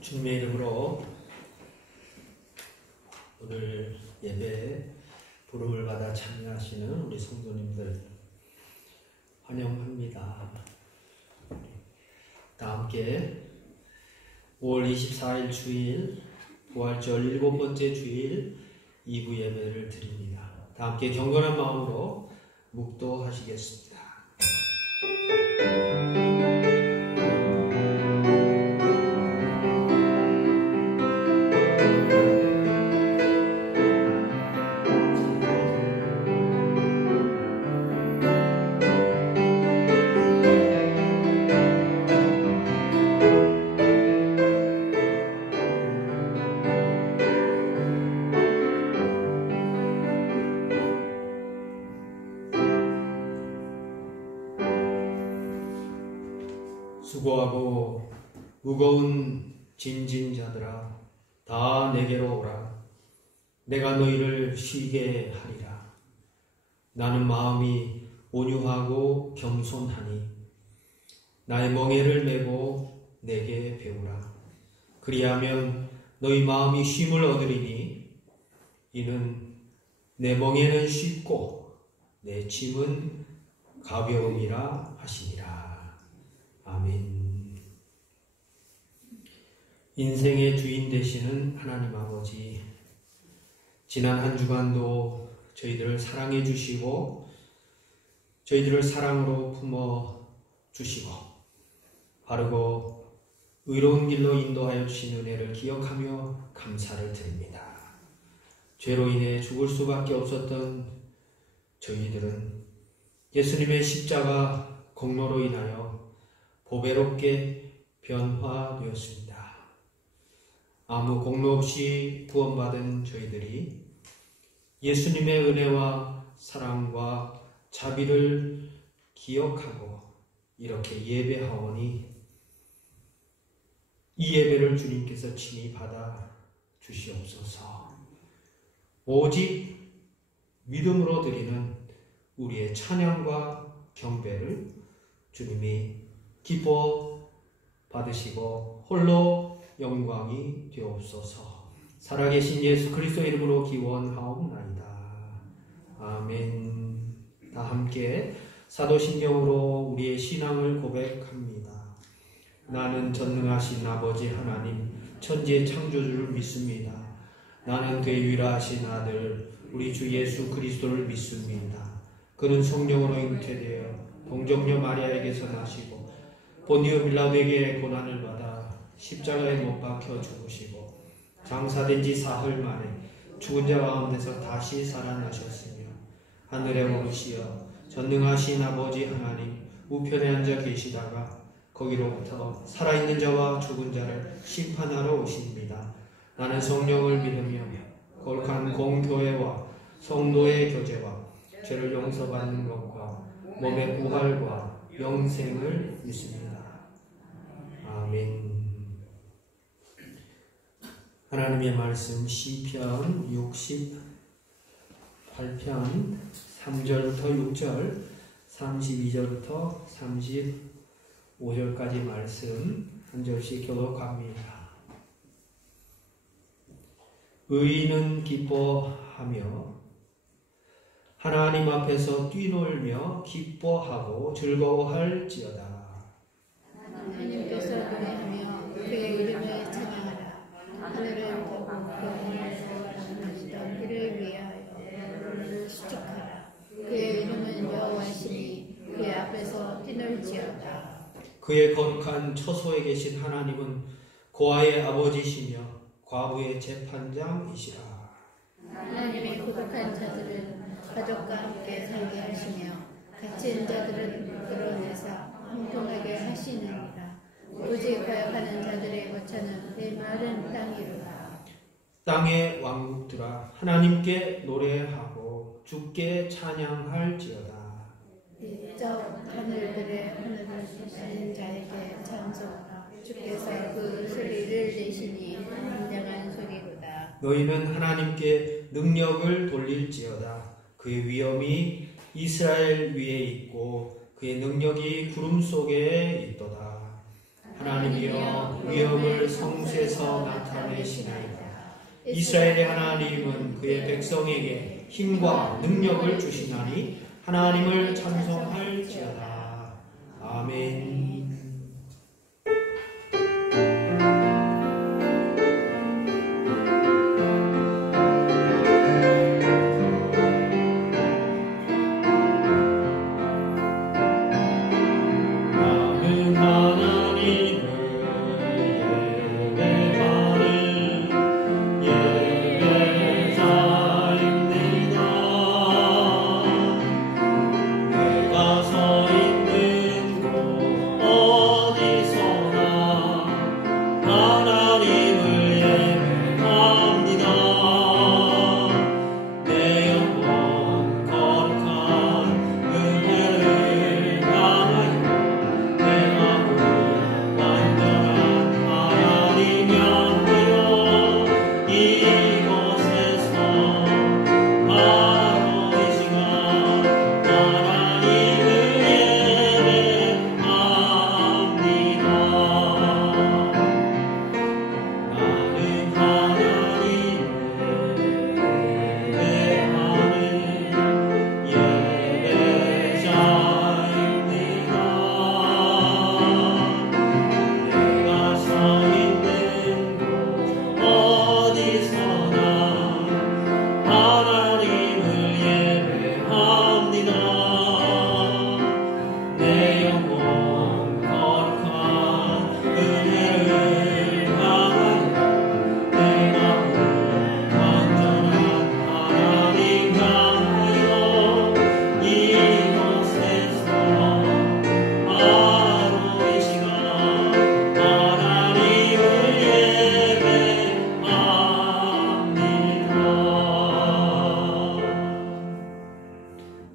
주님의 이름으로 오늘 예배에 부름을 받아 참여하시는 우리 성도님들 환영합니다. 다 함께 5월 24일 주일 부활절 7번째 주일 2부 예배를 드립니다. 다 함께 경건한 마음으로 묵도하시겠습니다. 수고하고 무거운 짐진 자들아 다 내게로 오라. 내가 너희를 쉬게 하리라. 나는 마음이 온유하고 겸손하니 나의 멍에를 메고 내게 배우라. 그리하면 너희 마음이 쉼을 얻으리니 이는 내 멍에는 쉽고 내 짐은 가벼움이라 하시니라. 아멘. 인생의 주인 되시는 하나님 아버지, 지난 한 주간도 저희들을 사랑해 주시고 저희들을 사랑으로 품어 주시고 바르고 의로운 길로 인도하여 주신 은혜를 기억하며 감사를 드립니다. 죄로 인해 죽을 수밖에 없었던 저희들은 예수님의 십자가 공로로 인하여 보배롭게 변화되었습니다. 아무 공로 없이 구원받은 저희들이 예수님의 은혜와 사랑과 자비를 기억하고 이렇게 예배하오니 이 예배를 주님께서 친히 받아 주시옵소서. 오직 믿음으로 드리는 우리의 찬양과 경배를 주님이 기뻐 받으시고 홀로 영광이 되옵소서. 살아계신 예수 그리스도의 이름으로 기원하옵나이다. 아멘. 다 함께 사도신경으로 우리의 신앙을 고백합니다. 나는 전능하신 아버지 하나님 천지의 창조주를 믿습니다. 나는 그의 유일하신 아들 우리 주 예수 그리스도를 믿습니다. 그는 성령으로 잉태되어 동정녀 마리아에게서 나시고 본디오 빌라도에게 고난을 받아 십자가에 못 박혀 죽으시고 장사된 지 사흘 만에 죽은 자 가운데서 다시 살아나셨으며 하늘에 오르시어 전능하신 아버지 하나님 우편에 앉아 계시다가 거기로부터 살아있는 자와 죽은 자를 심판하러 오십니다. 나는 성령을 믿으며 거룩한 공교회와 성도의 교제와 죄를 용서받는 것과 몸의 부활과 영생을 믿습니다. 아멘. 하나님의 말씀 시편 68편 3절부터 6절 32절부터 35절까지 말씀 한 절씩 교독합니다. 의인은 기뻐하며 하나님 앞에서 뛰놀며 기뻐하고 즐거워할지어다. 하나님께서 노래하며 그의 이름을 찬양하라. 하늘을 보고 영원을 소원하시던 그를 위하여 그를 수축하라. 그의 이름은 여호와시니 그의 앞에서 뛰놀지어다. 그의 거룩한 처소에 계신 하나님은 고아의 아버지시며 과부의 재판장이시라. 하나님의 고독한 자들은 가족과 함께 살게 하시며 갇힌 자들은 끌어내서 형통하게 하시느니라. 오직 거역하는 자들의 거처는 메마른 땅이로다. 땅의 왕국들아 하나님께 노래하고 주께 찬양할지어다. 저 하늘들의 하늘을 주신 자에게 찬송하라. 주께서 그 소리를 내시니 굉장한 소리로다. 너희는 하나님께 능력을 돌릴지어다. 그의 위엄이 이스라엘 위에 있고 그의 능력이 구름 속에 있도다. 하나님이여 위엄을 성수에서 나타내시나이다. 이스라엘의 하나님은 그의 백성에게 힘과 능력을 주시나니 하나님을 찬송할지어다. 아멘.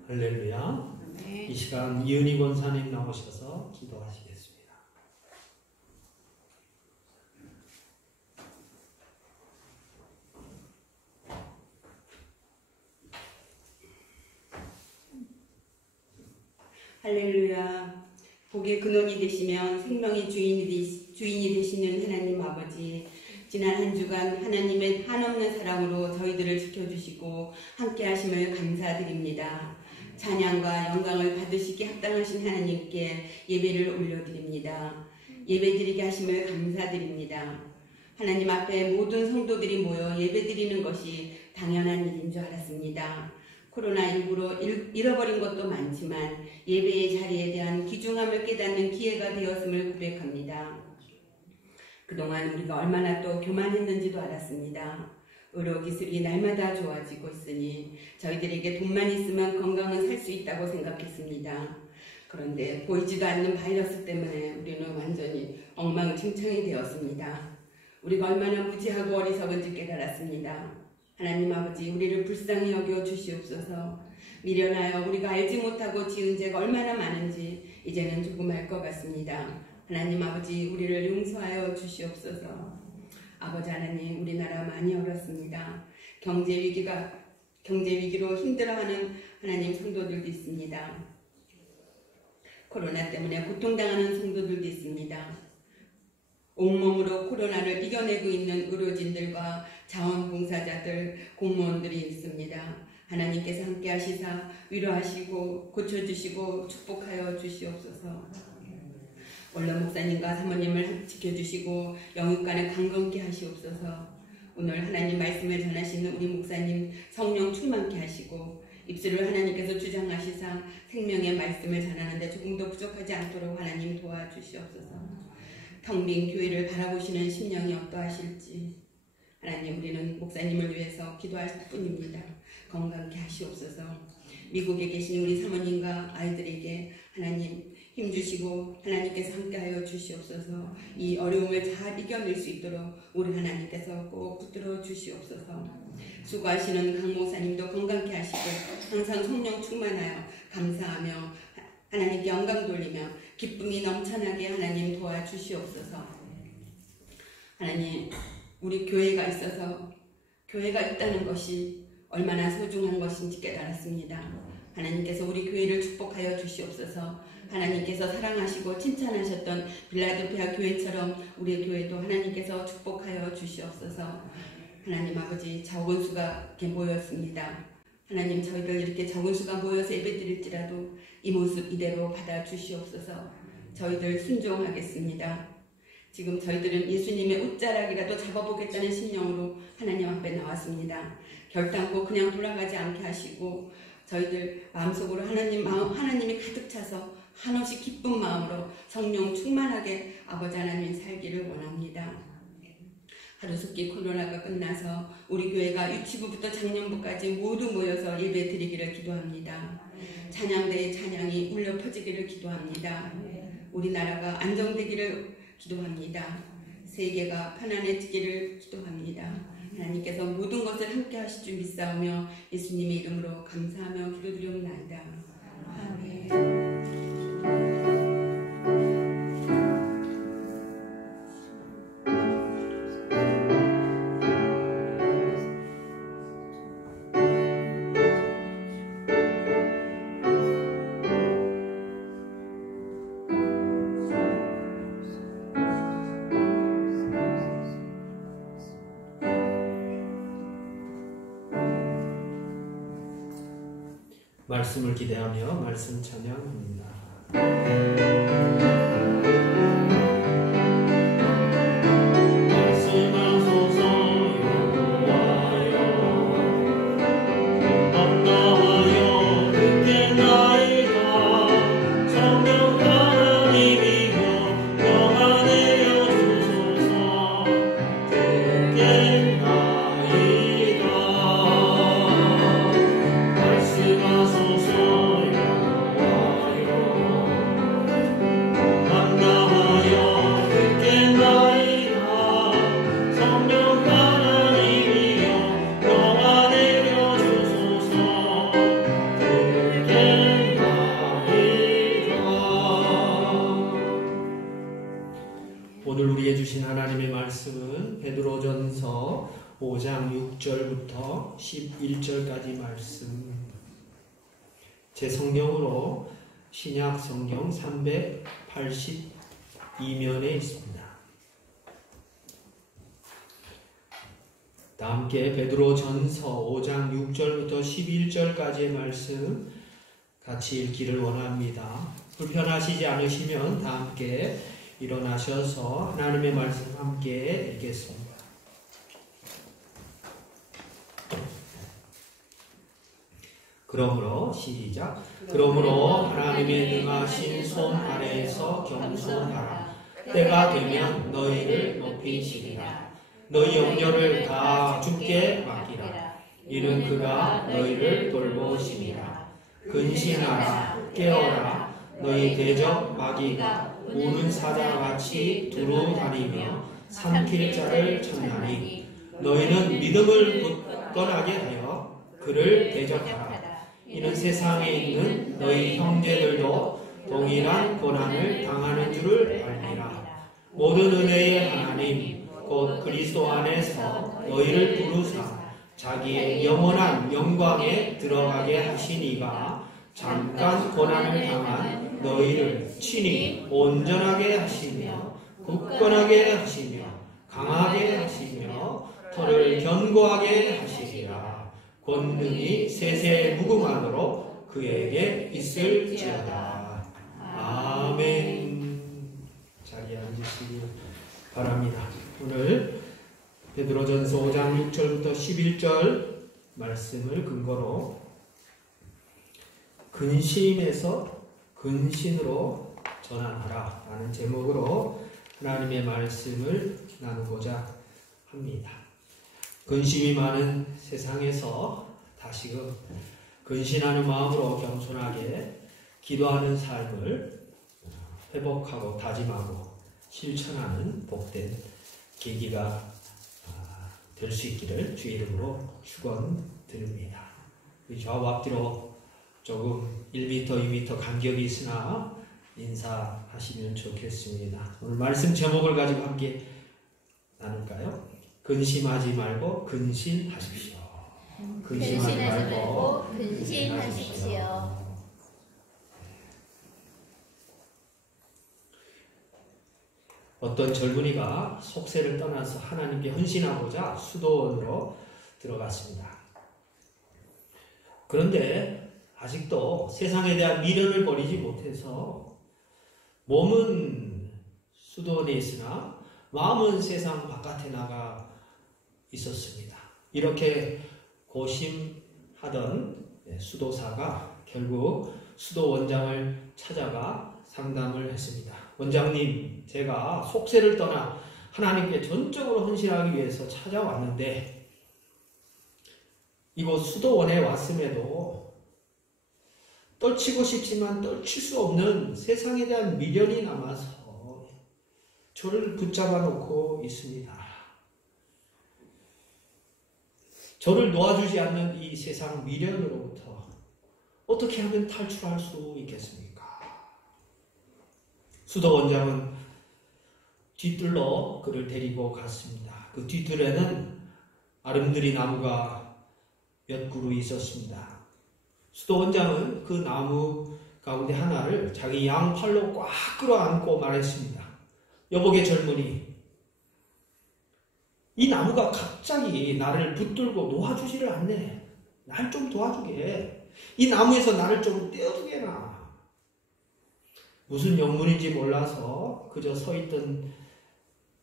할렐루야. 이 시간 이은희 권사님 나오셔서 기도하시겠습니다. 할렐루야. 복의 근원이 되시며 생명의 주인이 되시는 하나님 아버지, 지난 한 주간 하나님의 한없는 사랑으로 저희들을 지켜주시고 함께 하심을 감사드립니다. 찬양과 영광을 받으시기 합당하신 하나님께 예배를 올려드립니다. 예배드리게 하심을 감사드립니다. 하나님 앞에 모든 성도들이 모여 예배드리는 것이 당연한 일인 줄 알았습니다. 코로나19로 잃어버린 것도 많지만 예배의 자리에 대한 귀중함을 깨닫는 기회가 되었음을 고백합니다. 그동안 우리가 얼마나 또 교만했는지도 알았습니다. 의료기술이 날마다 좋아지고 있으니 저희들에게 돈만 있으면 건강은 살 수 있다고 생각했습니다. 그런데 보이지도 않는 바이러스 때문에 우리는 완전히 엉망진창이 되었습니다. 우리가 얼마나 무지하고 어리석은지 깨달았습니다. 하나님 아버지, 우리를 불쌍히 여겨 주시옵소서. 미련하여 우리가 알지 못하고 지은 죄가 얼마나 많은지 이제는 조금 알 것 같습니다. 하나님 아버지, 우리를 용서하여 주시옵소서. 아버지 하나님, 우리나라 많이 어렵습니다. 경제 위기로 힘들어하는 하나님 성도들도 있습니다. 코로나 때문에 고통당하는 성도들도 있습니다. 온몸으로 코로나를 이겨내고 있는 의료진들과 자원봉사자들, 공무원들이 있습니다. 하나님께서 함께 하시사 위로하시고 고쳐주시고 축복하여 주시옵소서. 원로 목사님과 사모님을 지켜주시고 영육간에 강건케 하시옵소서. 오늘 하나님 말씀을 전하시는 우리 목사님 성령 충만케 하시고 입술을 하나님께서 주장하시사 생명의 말씀을 전하는데 조금도 부족하지 않도록 하나님 도와주시옵소서. 텅 빈 교회를 바라보시는 심령이 어떠하실지 하나님, 우리는 목사님을 위해서 기도할 뿐입니다. 건강케 하시옵소서. 미국에 계신 우리 사모님과 아이들에게 하나님 힘주시고 하나님께서 함께하여 주시옵소서. 이 어려움을 잘 이겨낼 수 있도록 우리 하나님께서 꼭 붙들어 주시옵소서. 수고하시는 강 목사님도 건강케 하시고 항상 성령 충만하여 감사하며 하나님께 영광 돌리며 기쁨이 넘쳐나게 하나님 도와주시옵소서. 하나님, 우리 교회가 있어서 교회가 있다는 것이 얼마나 소중한 것인지 깨달았습니다. 하나님께서 우리 교회를 축복하여 주시옵소서. 하나님께서 사랑하시고 칭찬하셨던 빌라델피아 교회처럼 우리 교회도 하나님께서 축복하여 주시옵소서. 하나님 아버지, 적은 수가 이렇게 모였습니다. 하나님, 저희들 이렇게 적은 수가 모여서 예배드릴지라도 이 모습 이대로 받아 주시옵소서. 저희들 순종하겠습니다. 지금 저희들은 예수님의 옷자락이라도 잡아보겠다는 심령으로 하나님 앞에 나왔습니다. 결단코 그냥 돌아가지 않게 하시고 저희들 마음속으로 하나님이 가득 차서 한없이 기쁜 마음으로 성령 충만하게 아버지 하나님 살기를 원합니다. 하루속히 코로나가 끝나서 우리 교회가 유치부부터 장년부까지 모두 모여서 예배 드리기를 기도합니다. 찬양대의 찬양이 울려 퍼지기를 기도합니다. 우리나라가 안정되기를 기도합니다. 세계가 편안해지기를 기도합니다. 하나님께서 모든 것을 함께 하실 줄 믿사오며 예수님의 이름으로 감사하며 기도드리옵나이다. 아멘. 말씀을 기대하며 말씀 찬양합니다. 오늘 우리에게 주신 하나님의 말씀은 베드로전서 5장 6절부터 11절까지 말씀, 제 성경으로 신약 성경 382면에 있습니다. 다 함께 베드로전서 5장 6절부터 11절까지의 말씀 같이 읽기를 원합니다. 불편하시지 않으시면 다 함께 일어나셔서 하나님의 말씀 함께 읽겠습니다. 그러므로 시작. 그러므로 하나님의 능하신 손 아래에서 겸손하라. 때가 되면 너희를 높이시리라. 너희 염려를 다 주께 맡기라. 이는 그가 너희를 돌보심이라. 근신하라. 깨어라. 너희 대적 마귀가 우는 사자같이 두루 다니며 삼킬 자를 찾나니 너희는 믿음을 굳건하게 하여 그를 대적하라. 이는 세상에 있는 너희 형제들도 동일한 고난을 당하는 줄을 알리라. 모든 은혜의 하나님 곧 그리스도 안에서 너희를 부르사 자기의 영원한 영광에 들어가게 하신 이가 잠깐 고난을 당한 너희를 친히 온전하게 하시며 굳건하게 하시며 강하게 하시며 털을 견고하게 하시리라. 권능이 세세 무궁하도록 그에게 있을지어다. 아멘. 자리에 앉으시기 바랍니다. 오늘 베드로전서 5장 6절부터 11절 말씀을 근거로 근심에서 근신으로 전환하라 라는 제목으로 하나님의 말씀을 나누고자 합니다. 근심이 많은 세상에서 다시금 근신하는 마음으로 겸손하게 기도하는 삶을 회복하고 다짐하고 실천하는 복된 계기가 될 수 있기를 주의 이름으로 축원드립니다. 좌우 앞뒤로 조금 1m, 2m 간격이 있으나 인사하시면 좋겠습니다. 오늘 말씀 제목을 가지고 함께 나눌까요? 근심하지 말고 근신하십시오. 근심하지 말고 근신하십시오. 어떤 젊은이가 속세를 떠나서 하나님께 헌신하고자 수도원으로 들어갔습니다. 그런데 아직도 세상에 대한 미련을 버리지 못해서 몸은 수도원에 있으나 마음은 세상 바깥에 나가 있었습니다. 이렇게 고심하던 수도사가 결국 수도원장을 찾아가 상담을 했습니다. 원장님, 제가 속세를 떠나 하나님께 전적으로 헌신하기 위해서 찾아왔는데 이곳 수도원에 왔음에도 떨치고 싶지만 떨칠 수 없는 세상에 대한 미련이 남아서 저를 붙잡아 놓고 있습니다. 저를 놓아주지 않는 이 세상 미련으로부터 어떻게 하면 탈출할 수 있겠습니까? 수도원장은 뒤뜰로 그를 데리고 갔습니다. 그 뒤뜰에는 아름드리 나무가 몇 그루 있었습니다. 수도원장은 그 나무 가운데 하나를 자기 양팔로 꽉 끌어안고 말했습니다. 여보게 젊은이, 이 나무가 갑자기 나를 붙들고 놓아주지를 않네. 날 좀 도와주게. 이 나무에서 나를 좀 떼어주게나. 무슨 영문인지 몰라서 그저 서있던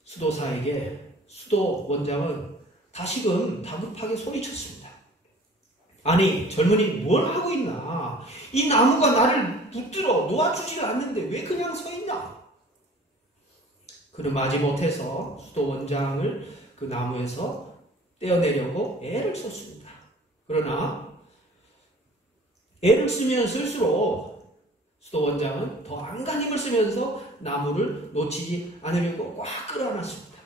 수도사에게 수도원장은 다시금 다급하게 소리쳤습니다. 아니, 젊은이 뭘 하고 있나? 이 나무가 나를 붙들어 놓아주지를 않는데 왜 그냥 서 있나? 그는 마지 못해서 수도원장을 그 나무에서 떼어내려고 애를 썼습니다. 그러나 애를 쓰면 쓸수록 수도원장은 더 안간 힘을 쓰면서 나무를 놓치지 않으려고 꽉 끌어안았습니다.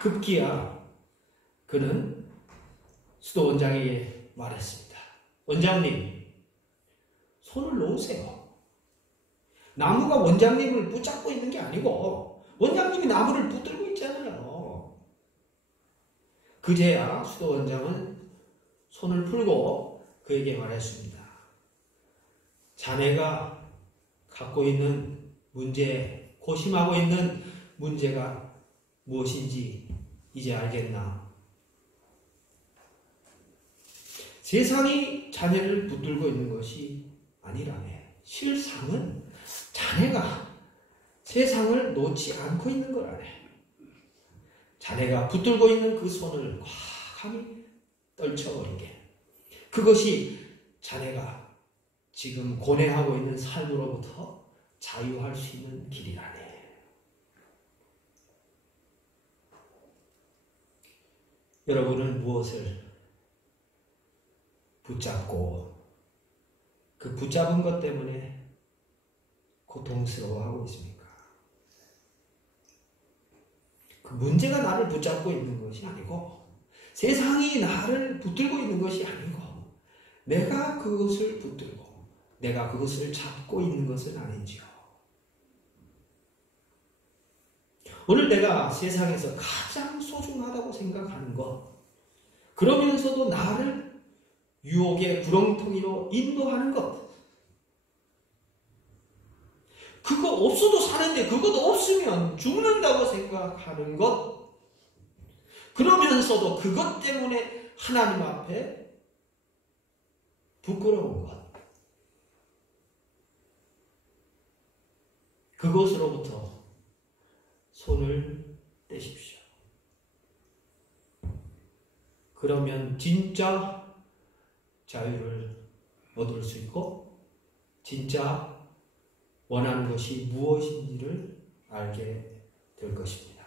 급기야 그는 수도원장에게 말했습니다. 원장님, 손을 놓으세요. 나무가 원장님을 붙잡고 있는 게 아니고 원장님이 나무를 붙들고 있잖아요. 그제야 수도원장은 손을 풀고 그에게 말했습니다. 자네가 갖고 있는 문제, 고심하고 있는 문제가 무엇인지 이제 알겠나? 세상이 자네를 붙들고 있는 것이 아니라네. 실상은 자네가 세상을 놓지 않고 있는 거라네. 자네가 붙들고 있는 그 손을 과감히 떨쳐버리게. 그것이 자네가 지금 고뇌하고 있는 삶으로부터 자유할 수 있는 길이라네. 여러분은 무엇을 붙잡고 그 붙잡은 것 때문에 고통스러워하고 있습니까? 그 문제가 나를 붙잡고 있는 것이 아니고 세상이 나를 붙들고 있는 것이 아니고 내가 그것을 붙들고 내가 그것을 잡고 있는 것은 아닌지요. 오늘 내가 세상에서 가장 소중하다고 생각하는 것, 그러면서도 나를 유혹의 구렁텅이로 인도하는 것, 그거 없어도 사는데 그것도 없으면 죽는다고 생각하는 것, 그러면서도 그것 때문에 하나님 앞에 부끄러운 것, 그것으로부터 손을 떼십시오. 그러면 진짜 자유를 얻을 수 있고 진짜 원하는 것이 무엇인지를 알게 될 것입니다.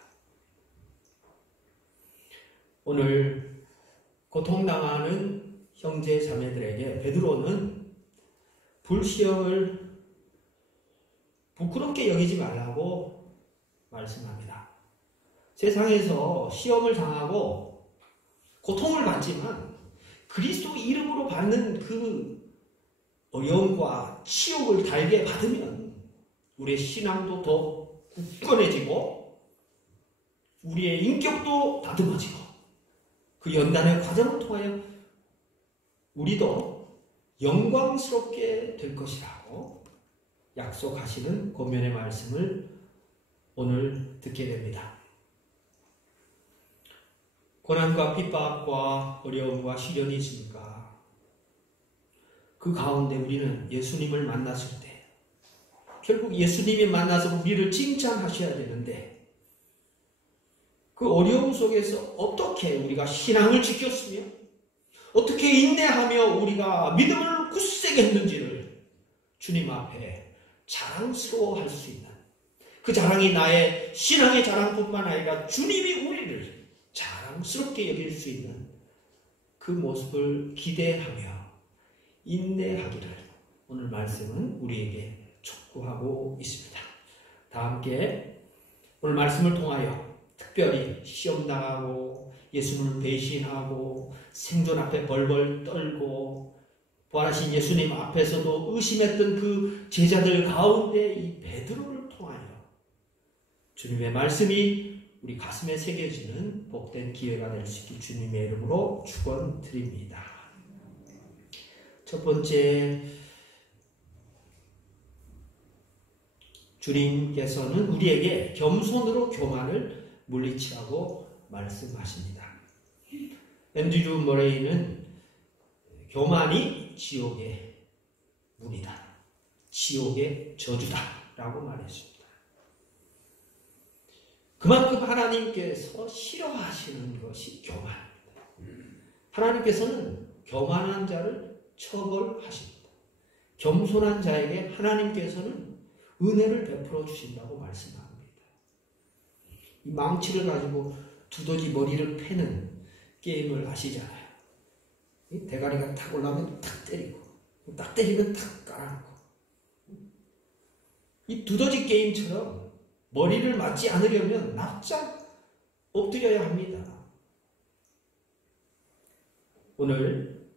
오늘 고통당하는 형제 자매들에게 베드로는 불시험을 부끄럽게 여기지 말라고 말씀합니다. 세상에서 시험을 당하고 고통을 받지만 그리스도 이름으로 받는 그 어려움과 치욕을 달게 받으면 우리의 신앙도 더 굳건해지고 우리의 인격도 다듬어지고 그 연단의 과정을 통하여 우리도 영광스럽게 될 것이라고 약속하시는 권면의 말씀을 오늘 듣게 됩니다. 고난과 핍박과 어려움과 시련이 있습니까? 그 가운데 우리는 예수님을 만났을 때 결국 예수님이 만나서 우리를 칭찬하셔야 되는데 그 어려움 속에서 어떻게 우리가 신앙을 지켰으며 어떻게 인내하며 우리가 믿음을 굳세게 했는지를 주님 앞에 자랑스러워할 수 있는 그 자랑이 나의 신앙의 자랑뿐만 아니라 주님이 우리를 자랑스럽게 여길 수 있는 그 모습을 기대하며 인내하기를 오늘 말씀은 우리에게 촉구하고 있습니다. 다 함께 오늘 말씀을 통하여 특별히 시험 당하고 예수님을 배신하고 생존 앞에 벌벌 떨고 부활하신 예수님 앞에서도 의심했던 그 제자들 가운데 이 베드로를 통하여 주님의 말씀이 우리 가슴에 새겨지는 복된 기회가 될 수 있길 주님의 이름으로 축원드립니다. 첫 번째, 주님께서는 우리에게 겸손으로 교만을 물리치라고 말씀하십니다. 앤드류 머레이는 교만이 지옥의 문이다, 지옥의 저주다 라고 말했습니다. 그만큼 하나님께서 싫어하시는 것이 교만입니다. 하나님께서는 교만한 자를 처벌하십니다. 겸손한 자에게 하나님께서는 은혜를 베풀어 주신다고 말씀합니다. 이 망치를 가지고 두더지 머리를 패는 게임을 아시잖아요. 이 대가리가 탁 올라오면 탁 때리고 딱 때리면 탁 깔아놓고 이 두더지 게임처럼 머리를 맞지 않으려면 납작 엎드려야 합니다. 오늘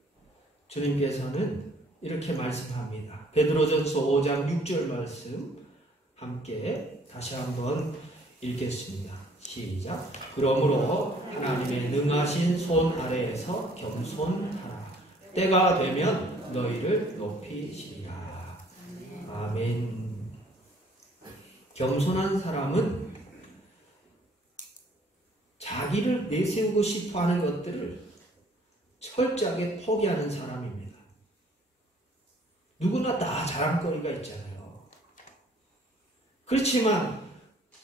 주님께서는 이렇게 말씀합니다. 베드로전서 5장 6절 말씀 함께 다시 한번 읽겠습니다. 시작. 그러므로 하나님의 능하신 손 아래에서 겸손하라. 때가 되면 너희를 높이시리라. 아멘. 겸손한 사람은 자기를 내세우고 싶어하는 것들을 철저하게 포기하는 사람입니다. 누구나 다 자랑거리가 있잖아요. 그렇지만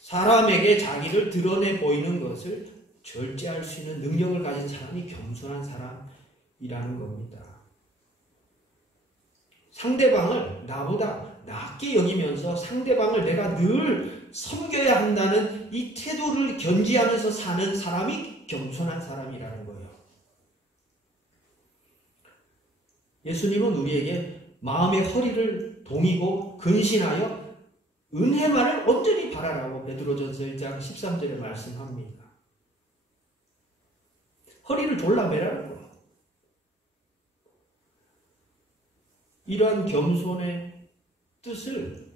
사람에게 자기를 드러내 보이는 것을 절제할 수 있는 능력을 가진 사람이 겸손한 사람이라는 겁니다. 상대방을 나보다 낮게 여기면서 상대방을 내가 늘 섬겨야 한다는 이 태도를 견지하면서 사는 사람이 겸손한 사람이라는 거예요. 예수님은 우리에게 마음의 허리를 동이고 근신하여 은혜만을 온전히 바라라고 베드로전서 1장 13절에 말씀합니다. 허리를 졸라 매라는 거예요. 이러한 겸손의 뜻을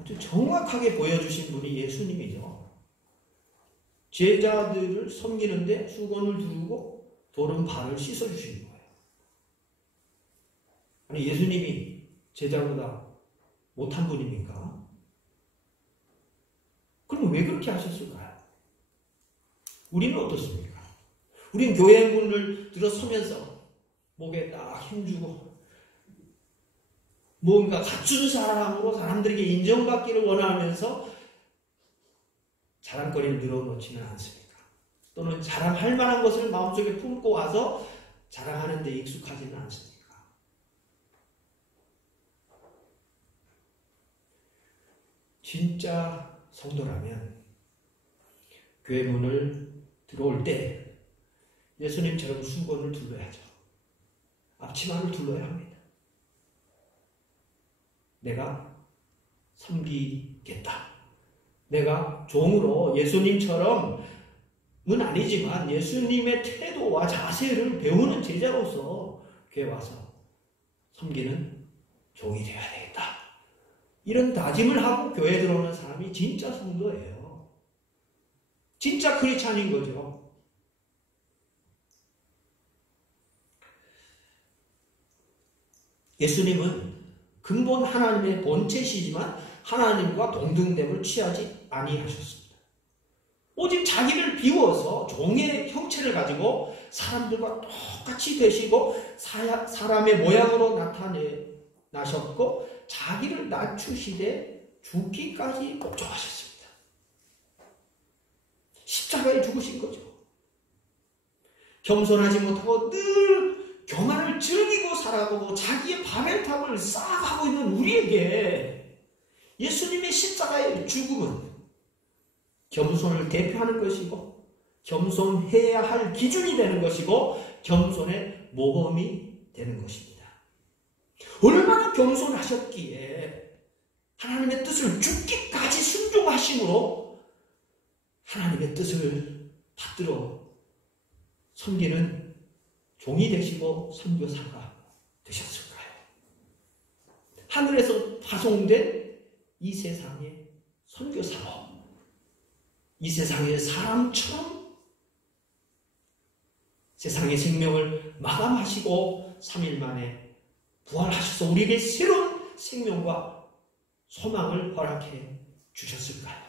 아주 정확하게 보여주신 분이 예수님이죠. 제자들을 섬기는데 수건을 두르고 돌은 발을 씻어주신 거예요. 아니 예수님이 제자보다 못한 분입니까? 그럼 왜 그렇게 하셨을까요? 우리는 어떻습니까? 우리는 교회 문을 들어서면서 목에 딱 힘주고 뭔가 갖춘 사람으로 사람들에게 인정받기를 원하면서 자랑거리를 늘어놓지는 않습니까? 또는 자랑할 만한 것을 마음속에 품고 와서 자랑하는 데 익숙하지는 않습니까? 진짜 성도라면 교회 문을 들어올 때 예수님처럼 수건을 둘러야죠. 앞치마를 둘러야 합니다. 내가 섬기겠다. 내가 종으로 예수님처럼은 아니지만 예수님의 태도와 자세를 배우는 제자로서 교회 와서 섬기는 종이 되어야 되겠다. 이런 다짐을 하고 교회에 들어오는 사람이 진짜 성도예요. 진짜 크리스찬인 거죠. 예수님은 근본 하나님의 본체시지만 하나님과 동등됨을 취하지 아니하셨습니다. 오직 자기를 비워서 종의 형체를 가지고 사람들과 똑같이 되시고 사람의 모양으로 나타나셨고 자기를 낮추시되 죽기까지 목적하셨습니다. 십자가에 죽으신 거죠. 겸손하지 못하고 늘 교만을 즐기고 살아가고 자기의 바벨탑을 쌓아가고 있는 우리에게 예수님의 십자가의 죽음은 겸손을 대표하는 것이고 겸손해야 할 기준이 되는 것이고 겸손의 모범이 되는 것입니다. 얼마나 겸손하셨기에 하나님의 뜻을 죽기까지 순종하심으로 하나님의 뜻을 받들어 섬기는 종이 되시고 선교사가 되셨을까요? 하늘에서 파송된 이 세상의 선교사로 이 세상의 사람처럼 세상의 생명을 마감하시고 3일 만에 부활하셔서 우리에게 새로운 생명과 소망을 허락해 주셨을까요?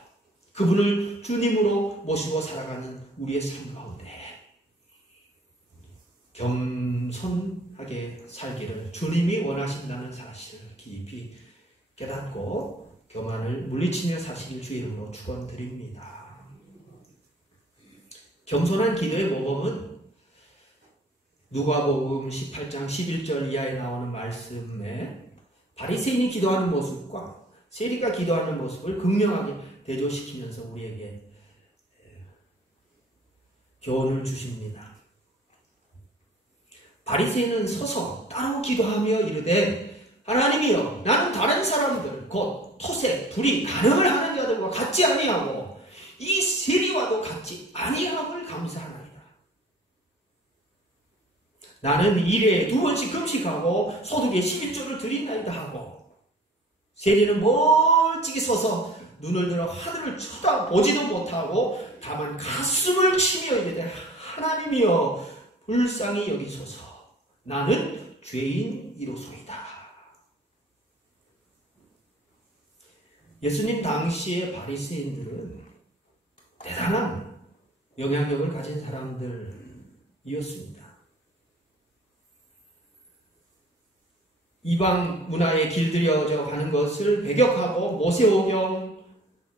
그분을 주님으로 모시고 살아가는 우리의 삶 가운데 겸손하게 살기를 주님이 원하신다는 사실을 깊이 깨닫고 교만을 물리치는 사실을 주의 이름으로 축원드립니다. 겸손한 기도의 모범은 누가복음 18장 11절 이하에 나오는 말씀에 바리새인이 기도하는 모습과 세리가 기도하는 모습을 극명하게 대조시키면서 우리에게 교훈을 주십니다. 바리새인은 서서 따로 기도하며 이르되 하나님이여 나는 다른 사람들 곧 토색, 불의, 간음을 하는 자들과 같지 아니하고 이 세리와도 같지 아니함을 감사하나이다. 나는 일에 2번씩 금식하고 소득의 11조를 드린다이다 하고 세리는 멀찍이 서서 눈을 들어 하늘을 쳐다보지도 못하고 다만 가슴을 치며 이르되 하나님이여 불쌍히 여기소서 나는 죄인이로소이다. 예수님 당시의 바리새인들은 대단한 영향력을 가진 사람들이었습니다. 이방 문화에 길들여져 가는 것을 배격하고 모세오경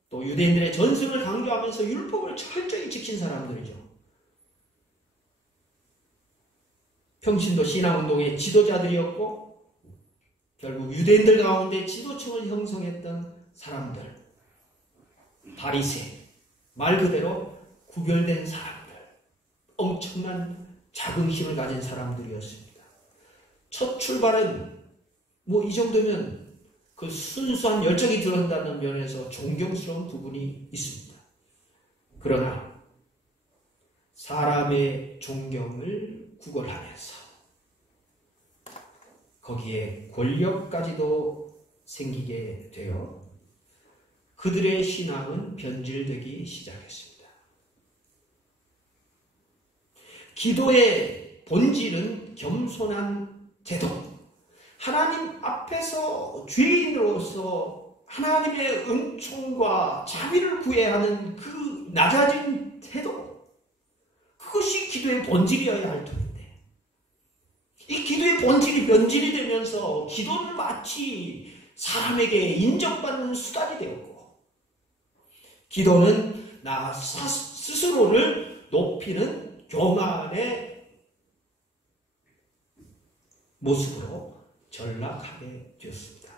또 유대인들의 전승을 강조하면서 율법을 철저히 지킨 사람들이죠. 평신도 신앙운동의 지도자들이었고 결국 유대인들 가운데 지도층을 형성했던 사람들, 바리새, 말 그대로 구별된 사람들, 엄청난 자긍심을 가진 사람들이었습니다. 첫 출발은 이 정도면 그 순수한 열정이 드러난다는 면에서 존경스러운 부분이 있습니다. 그러나 사람의 존경을 구걸하면서 거기에 권력까지도 생기게 되어 그들의 신앙은 변질되기 시작했습니다. 기도의 본질은 겸손한 태도, 하나님 앞에서 죄인으로서 하나님의 은총과 자비를 구해야 하는 그 낮아진 태도, 그것이 기도의 본질이어야 할 터인데 이 기도의 본질이 변질이 되면서 기도는 마치 사람에게 인정받는 수단이 되었고 기도는 나 스스로를 높이는 교만의 모습으로 전락하게 되었습니다.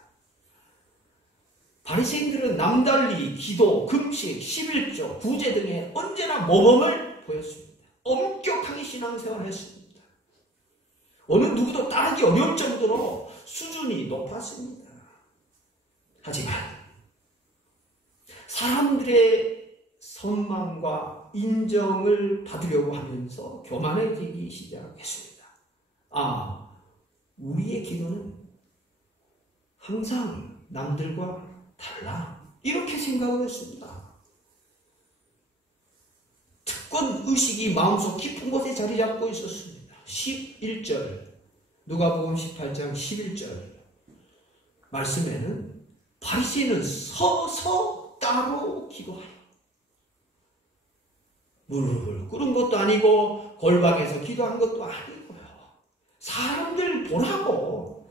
바리새인들은 남달리 기도, 금식, 11조, 구제 등의 언제나 모범을 보였습니다. 엄격하게 신앙생활을 했습니다. 어느 누구도 따르기 어려울 정도로 수준이 높았습니다. 하지만 사람들의 선망과 인정을 받으려고 하면서 교만해지기 시작했습니다. 우리의 기도는 항상 남들과 달라. 이렇게 생각을 했습니다. 특권 의식이 마음속 깊은 곳에 자리 잡고 있었습니다. 11절, 누가복음 18장 11절 말씀에는 바리새인은 서서 따로 기도하라. 무릎을 꿇은 것도 아니고 골방에서 기도한 것도 아니고요. 사람들 보라고,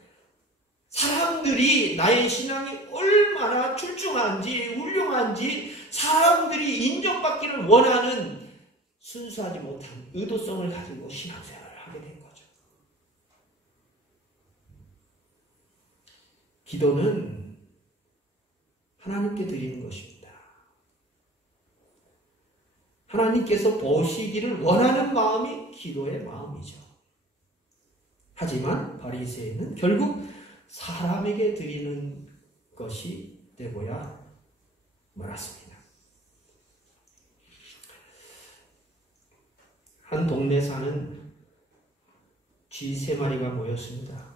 사람들이 나의 신앙이 얼마나 출중한지 훌륭한지 사람들이 인정받기를 원하는 순수하지 못한 의도성을 가지고 신앙생활을 하게 된 거죠. 기도는 하나님께 드리는 것입니다. 하나님께서 보시기를 원하는 마음이 기도의 마음이죠. 하지만 바리새인은 결국 사람에게 드리는 것이 되고야 말았습니다. 한 동네 사는 쥐 3마리가 모였습니다.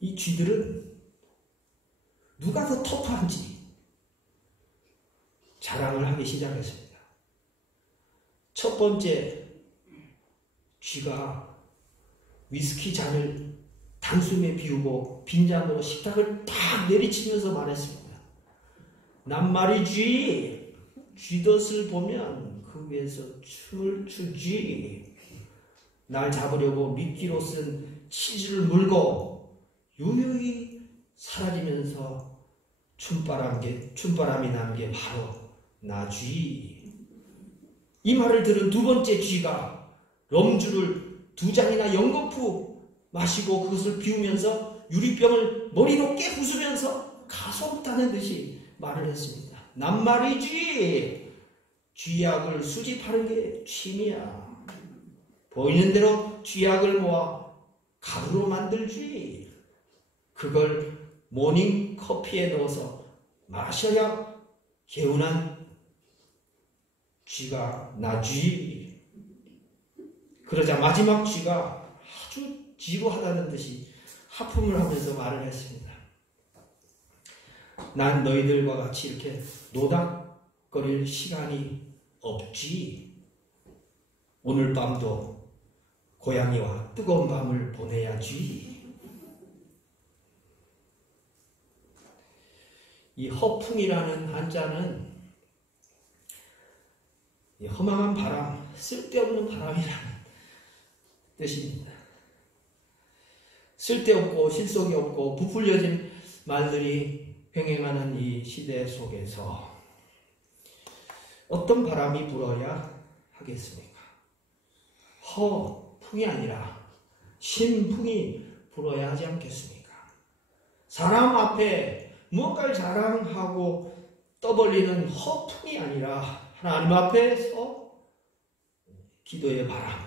이 쥐들은 누가 더 터프한지 자랑을 하기 시작했습니다. 첫 번째 쥐가 위스키 잔을 단숨에 비우고 빈잔으로 식탁을 팍 내리치면서 말했습니다. 난 말이지, 쥐덫을 보면 그 위에서 춤을 추지. 날 잡으려고 미끼로 쓴 치즈를 물고 유유히 사라지면서 춤바람이 난 게 바로 나 쥐. 이 말을 들은 두 번째 쥐가 럼주를 2잔이나 연거푸 마시고 그것을 비우면서 유리병을 머리 높게 부수면서 가소롭다는 듯이 말을 했습니다. 난 말이지, 쥐약을 수집하는 게 취미야. 보이는 대로 쥐약을 모아 가루로 만들지. 그걸 모닝 커피에 넣어서 마셔야 개운한 쥐가 나쥐. 그러자 마지막 쥐가 아주 지루하다는 듯이 하품을 하면서 말을 했습니다. 난 너희들과 같이 이렇게 노닥거릴 시간이 없지. 오늘 밤도 고양이와 뜨거운 밤을 보내야지. 이 허풍이라는 한자는 허망한 바람, 쓸데없는 바람이라는 뜻입니다. 쓸데없고 실속이 없고 부풀려진 말들이 병행하는 이 시대 속에서 어떤 바람이 불어야 하겠습니까? 허풍이 아니라 신풍이 불어야 하지 않겠습니까? 사람 앞에 무엇가를 자랑하고 떠벌리는 허풍이 아니라 하나님 앞에서 기도의 바람,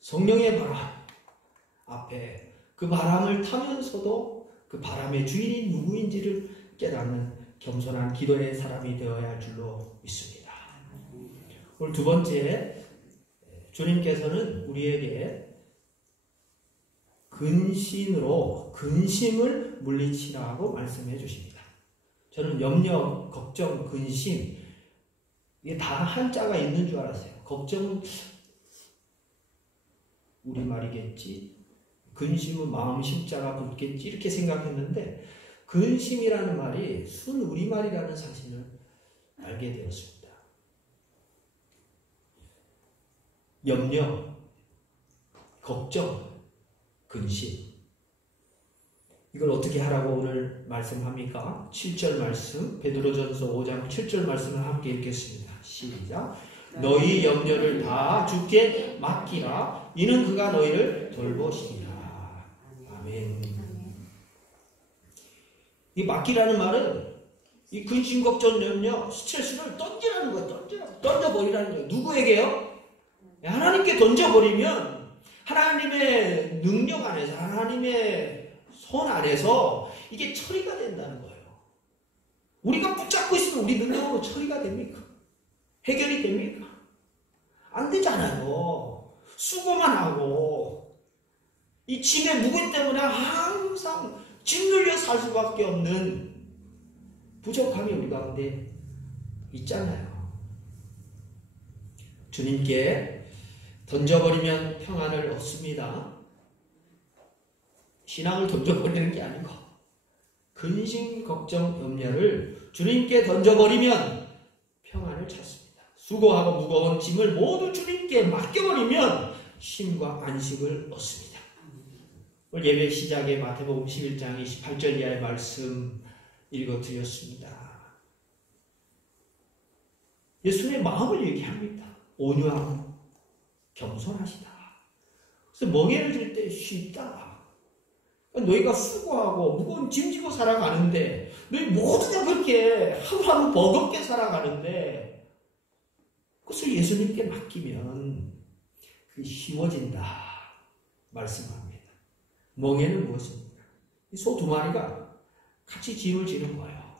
성령의 바람 앞에 그 바람을 타면서도 그 바람의 주인이 누구인지를 깨닫는 겸손한 기도의 사람이 되어야 할 줄로 믿습니다. 오늘 두 번째, 주님께서는 우리에게 근신으로 근심을 물리치라고 말씀해 주십니다. 저는 염려, 걱정, 근심 이게 다 한자가 있는 줄 알았어요. 걱정은 우리말이겠지, 근심은 마음 심자가 붙겠지 이렇게 생각했는데 근심이라는 말이 순 우리말이라는 사실을 알게 되었습니다. 염려, 걱정, 근심, 이걸 어떻게 하라고 오늘 말씀합니까? 7절 말씀, 베드로전서 5장 7절 말씀을 함께 읽겠습니다. 시작. 너희 염려를 다 주께 맡기라. 이는 그가 너희를 돌보시리라. 아멘. 이 맡기라는 말은 이 근심, 걱정, 염려, 스트레스를 던지라는 거예요. 던져버리라는 거예요. 누구에게요? 하나님께 던져버리면 하나님의 능력 안에서, 하나님의 손 안에서 이게 처리가 된다는 거예요. 우리가 붙잡고 있으면 우리 능력으로 처리가 됩니까? 해결이 됩니까? 안 되잖아요. 수고만 하고 이 짐의 무게 때문에 항상 짓눌려 살 수밖에 없는 부족함이 우리 가운데 있잖아요. 주님께 던져버리면 평안을 얻습니다. 신앙을 던져버리는 게 아니고 그 근심, 걱정, 염려를 주님께 던져버리면 평안을 찾습니다. 수고하고 무거운 짐을 모두 주님께 맡겨버리면 쉼과 안식을 얻습니다. 오늘 예배 시작에 마태복음 11장 28절 이하의 말씀 읽어드렸습니다. 예수님의 마음을 얘기합니다. 온유하고 겸손하시다. 그래서 멍에를 들 때 쉽다. 너희가 수고하고 무거운 짐 지고 살아가는데 너희 모두 다 그렇게 하루하루 버겁게 살아가는데 그것을 예수님께 맡기면 그게 쉬워진다 말씀합니다. 멍에는 무엇입니까? 이 소 두 마리가 같이 짐을 지는 거예요.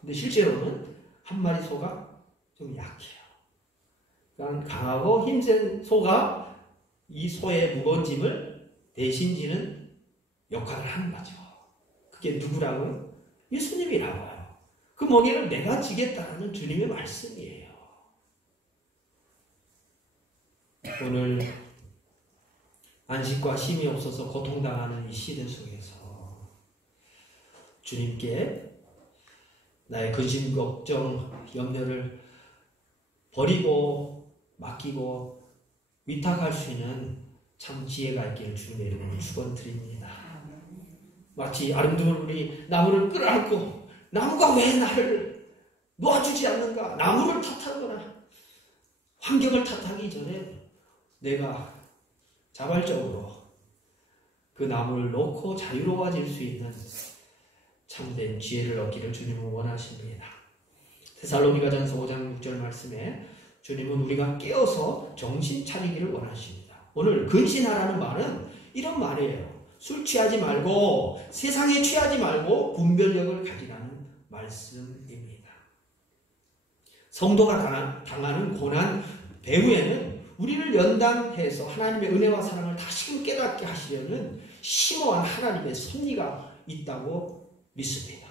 근데 실제로는 한 마리 소가 좀 약해요. 그러니까 강하고 힘센 소가 이 소의 무거운 짐을 대신 지는 역할을 하는 거죠. 그게 누구라고요? 예수님이라고요. 그 멍에를 내가 지겠다는 주님의 말씀이에요. 오늘 안식과 쉼이 없어서 고통당하는 이 시대 속에서 주님께 나의 근심, 걱정, 염려를 버리고 맡기고 위탁할 수 있는 참 지혜가 있기를 주님의 이름으로 축원드립니다. 마치 아름다운 우리 나무를 끌어안고 나무가 왜 나를 놓아주지 않는가? 나무를 탓하거나 환경을 탓하기 전에 내가 자발적으로 그 나무를 놓고 자유로워질 수 있는 참된 지혜를 얻기를 주님은 원하십니다. 데살로니가전서 5장 6절 말씀에 주님은 우리가 깨어서 정신 차리기를 원하십니다. 오늘 근신하라는 말은 이런 말이에요. 술 취하지 말고 세상에 취하지 말고 분별력을 가지라는 말씀입니다. 성도가 당하는 고난 배후에는 우리를 연단해서 하나님의 은혜와 사랑을 다시금 깨닫게 하시려는 심오한 하나님의 섭리가 있다고 믿습니다.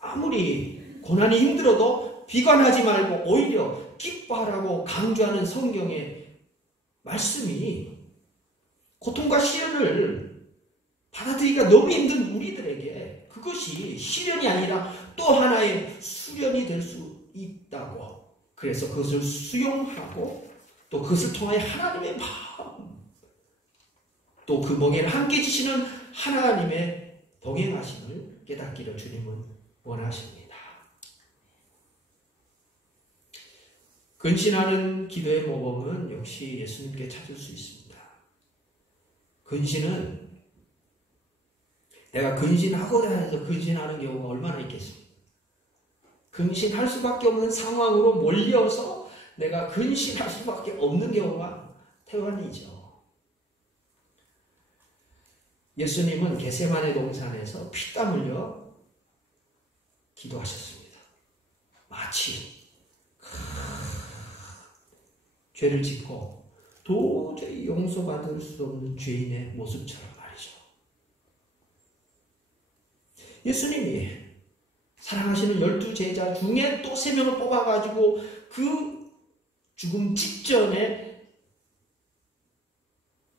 아무리 고난이 힘들어도 비관하지 말고 오히려 기뻐하라고 강조하는 성경의 말씀이 고통과 시련을 받아들이기가 너무 힘든 우리들에게 그것이 시련이 아니라 또 하나의 수련이 될 수 있다고. 그래서 그것을 수용하고 또 그것을 통하여 하나님의 마음 또 그 멍에를 함께 지시는 하나님의 동행하심을 깨닫기를 주님은 원하십니다. 근신하는 기도의 모범은 역시 예수님께 찾을 수 있습니다. 근신은 내가 근신하고자 해서 근신하는 경우가 얼마나 있겠습니까? 근신할 수밖에 없는 상황으로 몰려서 내가 근신할 수밖에 없는 경우가 태반이죠. 예수님은 겟세마네 동산에서 피땀 흘려 기도하셨습니다. 마치 죄를 짓고 도저히 용서받을 수 없는 죄인의 모습처럼 말이죠. 예수님이 사랑하시는 12제자 중에 또 3명을 뽑아가지고 그 죽음 직전의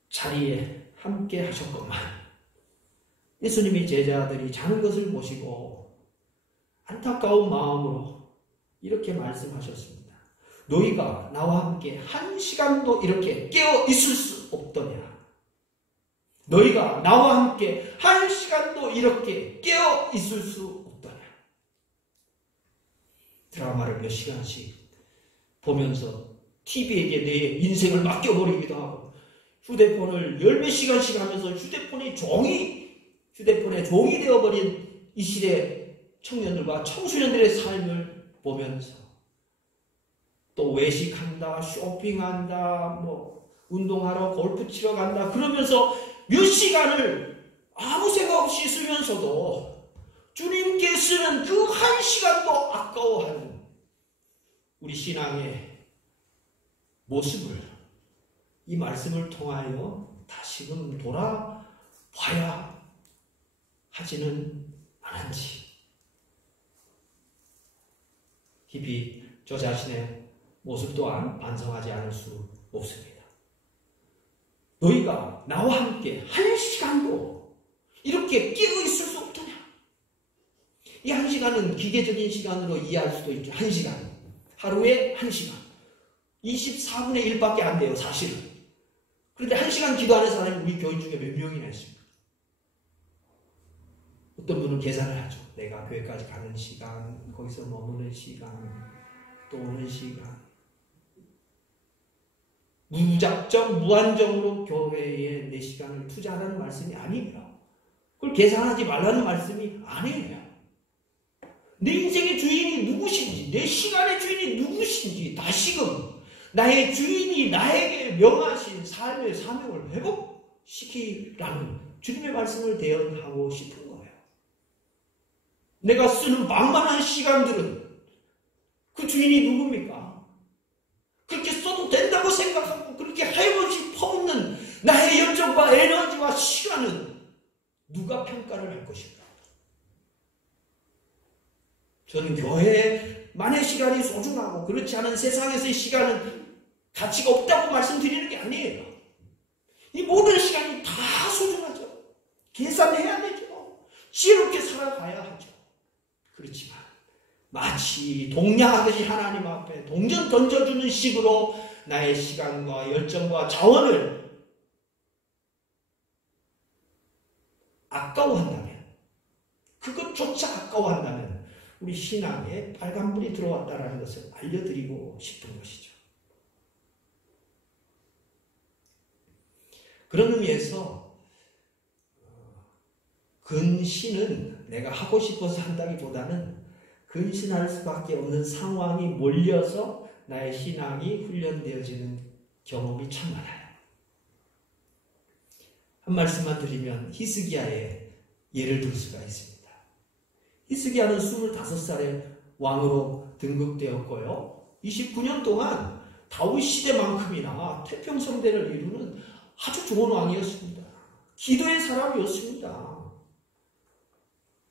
자리에 함께 하셨건만 예수님이 제자들이 자는 것을 보시고 안타까운 마음으로 이렇게 말씀하셨습니다. 너희가 나와 함께 1시간도 이렇게 깨어 있을 수 없더냐. 너희가 나와 함께 1시간도 이렇게 깨어 있을 수 없더냐. 드라마를 몇 시간씩 보면서 TV에게 내 인생을 맡겨버리기도 하고 휴대폰을 10몇 시간씩 하면서 휴대폰의 종이 되어버린 이 시대 청년들과 청소년들의 삶을 보면서 또 외식한다, 쇼핑한다, 운동하러 골프 치러 간다 그러면서 몇 시간을 아무 생각 없이 쓰면서도 주님께 쓰는 그 1시간도 아까워하는 우리 신앙의 모습을 이 말씀을 통하여 다시금 돌아봐야 하지는 않은지 깊이 저 자신의 모습 또한 반성하지 않을 수 없습니다. 너희가 나와 함께 1시간도 이렇게 깨어 있을 수 없더냐. 이 1시간은 기계적인 시간으로 이해할 수도 있죠. 1시간. 하루에 1시간. 24분의 1밖에 안 돼요, 사실은. 그런데 1시간 기도하는 사람이 우리 교인 중에 몇 명이나 있습니까? 어떤 분은 계산을 하죠. 내가 교회까지 가는 시간, 거기서 머무는 시간, 또 오는 시간. 무작정, 무한정으로 교회에 내 시간을 투자하라는 말씀이 아니에요. 그걸 계산하지 말라는 말씀이 아니에요. 내 인생의 주인이 누구신지, 내 시간의 주인이 누구신지 다시금 나의 주인이 나에게 명하신 삶의 사명을 회복시키라는 주님의 말씀을 대언하고 싶은 거예요. 내가 쓰는 만만한 시간들은 그 주인이 누굽니까? 그렇게 써도 된다고 생각하고 그렇게 하염없이 퍼붓는 나의 열정과 에너지와 시간은 누가 평가를 할 것인가? 저는 교회만의 시간이 소중하고 그렇지 않은 세상에서의 시간은 가치가 없다고 말씀드리는 게 아니에요. 이 모든 시간이 다 소중하죠. 계산해야 되죠. 지혜롭게 살아가야 하죠. 그렇지만 마치 동냥하듯이 하나님 앞에 동전 던져주는 식으로 나의 시간과 열정과 자원을 아까워한다면, 그것조차 아까워한다면 우리 신앙에 빨간불이 들어왔다는 것을 알려드리고 싶은 것이죠. 그런 의미에서 근신은 내가 하고 싶어서 한다기보다는 근신할 수밖에 없는 상황이 몰려서 나의 신앙이 훈련되어지는 경험이 참 많아요. 한 말씀만 드리면 히스기야의 예를 들 수가 있습니다. 히스기야는 25살에 왕으로 등극되었고요. 29년 동안 다윗 시대만큼이나 태평성대를 이루는 아주 좋은 왕이었습니다. 기도의 사람이었습니다.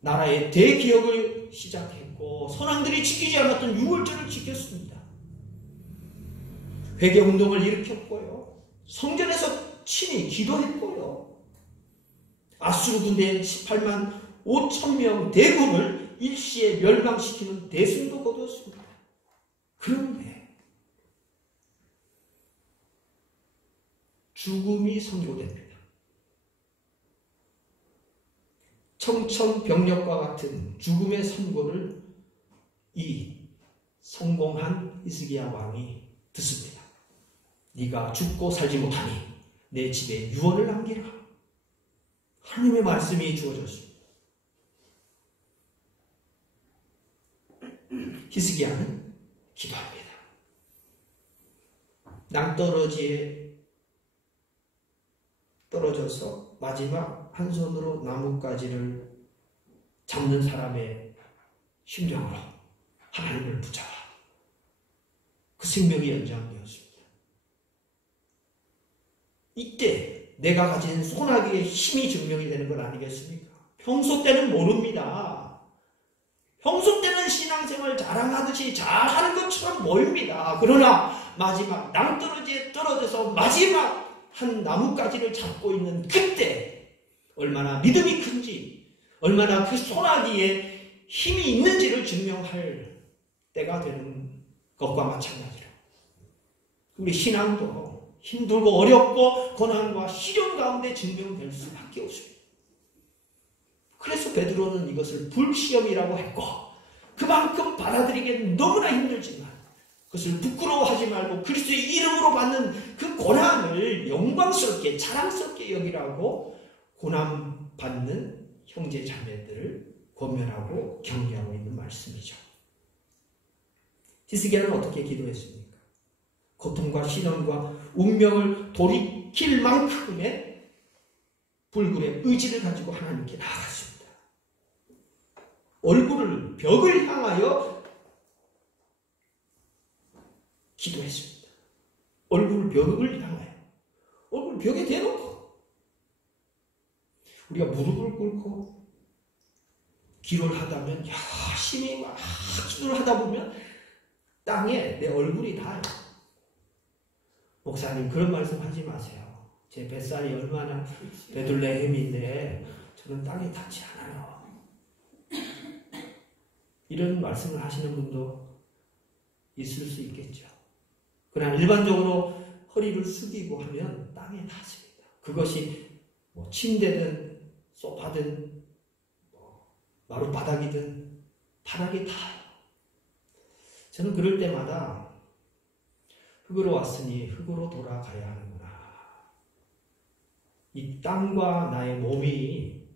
나라의 대기역을 시작했고 선왕들이 지키지 않았던 유월절을 지켰습니다. 회개운동을 일으켰고요. 성전에서 친히 기도했고요. 아수르 군대 18만 5천 명 대군을 일시에 멸망시키는 대승도 거두었습니다. 그런데 죽음이 선고됩니다. 청천벽력과 같은 죽음의 선고를 이 성공한 히스기야 왕이 듣습니다. 네가 죽고 살지 못하니 내 집에 유언을 남기라. 하나님의 말씀이 주어졌습니다. 히스기야는 기도합니다. 낭떠러지에 떨어져서 마지막 한 손으로 나뭇가지를 잡는 사람의 심정으로 하나님을 붙잡아 그 생명이 연장되었습니다. 이때 내가 가진 소나기의 힘이 증명이 되는 건 아니겠습니까? 평소 때는 모릅니다. 평소 때는 신앙생활 자랑하듯이 잘하는 것처럼 보입니다. 그러나 마지막 낭떠러지에 떨어져서 마지막 한 나뭇가지를 잡고 있는 그때 얼마나 믿음이 큰지, 얼마나 그 소나기에 힘이 있는지를 증명할 때가 되는 것과 마찬가지로 우리 신앙도 힘들고 어렵고 고난과 시련 가운데 증명될 수밖에 없습니다. 그래서 베드로는 이것을 불시험이라고 했고 그만큼 받아들이기엔 너무나 힘들지만 그것을 부끄러워하지 말고 그리스도의 이름으로 받는 그 고난을 영광스럽게 자랑스럽게 여기라고 고난받는 형제 자매들을 권면하고 격려하고 있는 말씀이죠. 히스기야는 어떻게 기도했습니까? 고통과 시련과 운명을 돌이킬 만큼의 불굴의 의지를 가지고 하나님께 나아갔습니다. 얼굴을 벽을 향하여 기도했습니다. 얼굴 벽을 향하여. 얼굴 벽에 대놓고. 우리가 무릎을 꿇고 기도를 하다면 열심히 막 기도를 하다 보면 땅에 내 얼굴이 닿아요. 목사님 그런 말씀 하지 마세요. 제 뱃살이 얼마나 베들레헴인데 저는 땅에 닿지 않아요. 이런 말씀을 하시는 분도 있을 수 있겠죠. 그러나 일반적으로 허리를 숙이고 하면 땅에 닿습니다. 그것이 뭐 침대든 소파든 마룻바닥이든 바닥에 닿아요. 저는 그럴 때마다 흙으로 왔으니 흙으로 돌아가야 하는구나. 이 땅과 나의 몸이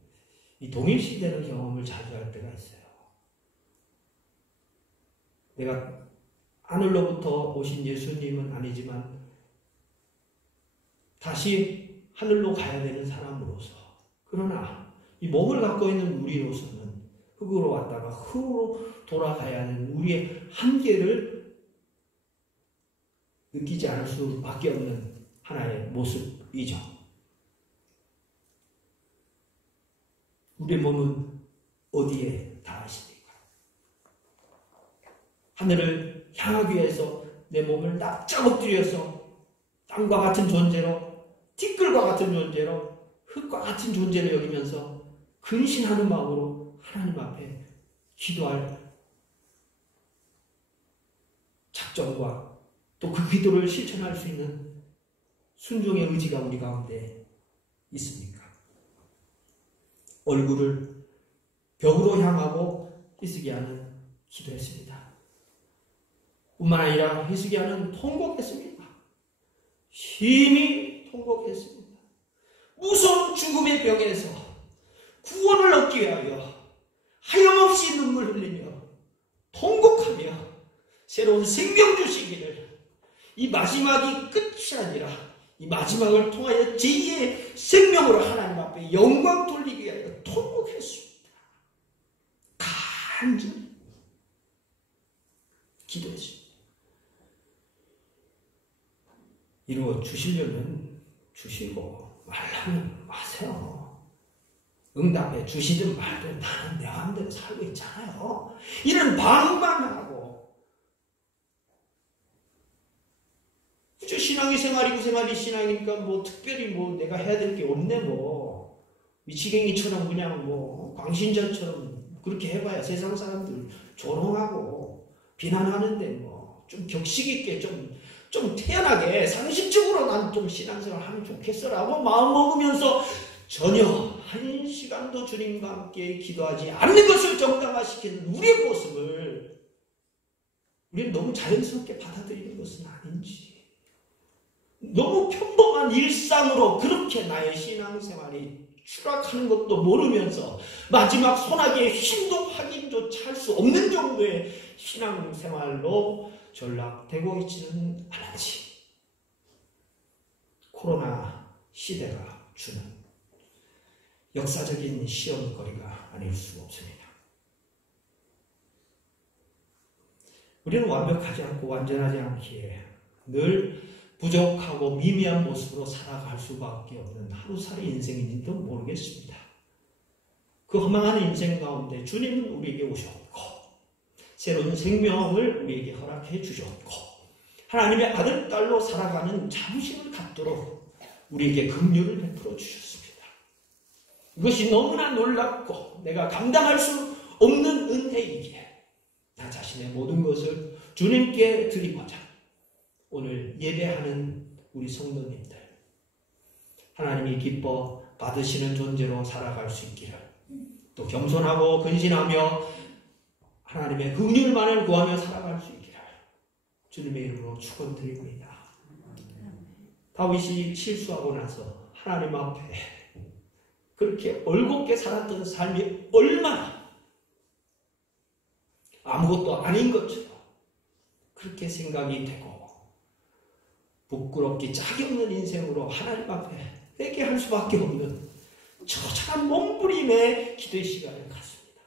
이 동일시되는 경험을 자주 할 때가 있어요. 내가 하늘로부터 오신 예수님은 아니지만 다시 하늘로 가야 되는 사람으로서, 그러나 이 몸을 갖고 있는 우리로서는 흙으로 왔다가 흙으로 돌아가야 하는 우리의 한계를 느끼지 않을 수밖에 없는 하나의 모습이죠. 우리의 몸은 어디에 닿으십니까? 하늘을 향하기 위해서 내 몸을 납작 엎드려서 땅과 같은 존재로, 티끌과 같은 존재로, 흙과 같은 존재로 여기면서 근신하는 마음으로 하나님 앞에 기도할 작정과 또 그 기도를 실천할 수 있는 순종의 의지가 우리 가운데 있습니까? 얼굴을 벽으로 향하고 히스기야는 기도했습니다. 뿐만 아니라 히스기야는 통곡했습니다. 심히 통곡했습니다. 무서운 죽음의 벽에서 구원을 얻기 위하여 하염없이 눈물 흘리며 통곡하며 새로운 생명 주시기를, 이 마지막이 끝이 아니라 이 마지막을 통하여 제2의 생명으로 하나님 앞에 영광 돌리기 위하여 통곡했습니다. 간절히 기도했습니다. 이루어 주시려면 주시고 말라면 마세요. 응답해 주시든 말든 나는 내 마음대로 살고 있잖아요. 이런 반응만 하고, 그저 신앙이 생활이고 생활이 신앙이니까 뭐 특별히 뭐 내가 해야 될 게 없네, 뭐 미치갱이처럼 그냥 뭐 광신자처럼 그렇게 해봐야 세상 사람들 조롱하고 비난하는데 뭐 좀 격식 있게 좀 태연하게 상식적으로 난 좀 신앙생활 하면 좋겠어라고 마음 먹으면서 전혀 한 시간도 주님과 함께 기도하지 않는 것을 정당화시키는 우리의 모습을 우리는 너무 자연스럽게 받아들이는 것은 아닌지, 너무 평범한 일상으로 그렇게 나의 신앙생활이 추락하는 것도 모르면서 마지막 소나기의 힘도 확인조차 할 수 없는 정도의 신앙생활로 전락되고 있지는 않은지, 코로나 시대가 주는 역사적인 시험거리가 아닐 수 없습니다. 우리는 완벽하지 않고 완전하지 않기에 늘 부족하고 미미한 모습으로 살아갈 수밖에 없는 하루살이 인생인지도 모르겠습니다. 그 허망한 인생 가운데 주님은 우리에게 오셨고 새로운 생명을 우리에게 허락해 주셨고 하나님의 아들, 딸로 살아가는 자부심을 갖도록 우리에게 긍휼을 베풀어 주셨습니다. 이것이 너무나 놀랍고 내가 감당할 수 없는 은혜이기에 나 자신의 모든 것을 주님께 드리고자 오늘 예배하는 우리 성도님들, 하나님이 기뻐 받으시는 존재로 살아갈 수 있기를, 또 겸손하고 근신하며 하나님의 긍휼만을 구하며 살아갈 수 있기를 주님의 이름으로 축원드립니다. 다윗이 실수하고 나서 하나님 앞에 그렇게 얼곱게 살았던 삶이 얼마나 아무것도 아닌 것처럼 그렇게 생각이 되고 부끄럽기 짝이 없는 인생으로 하나님 앞에 회개할 수밖에 없는 처참한 몸부림의 기도의 시간을 갖습니다.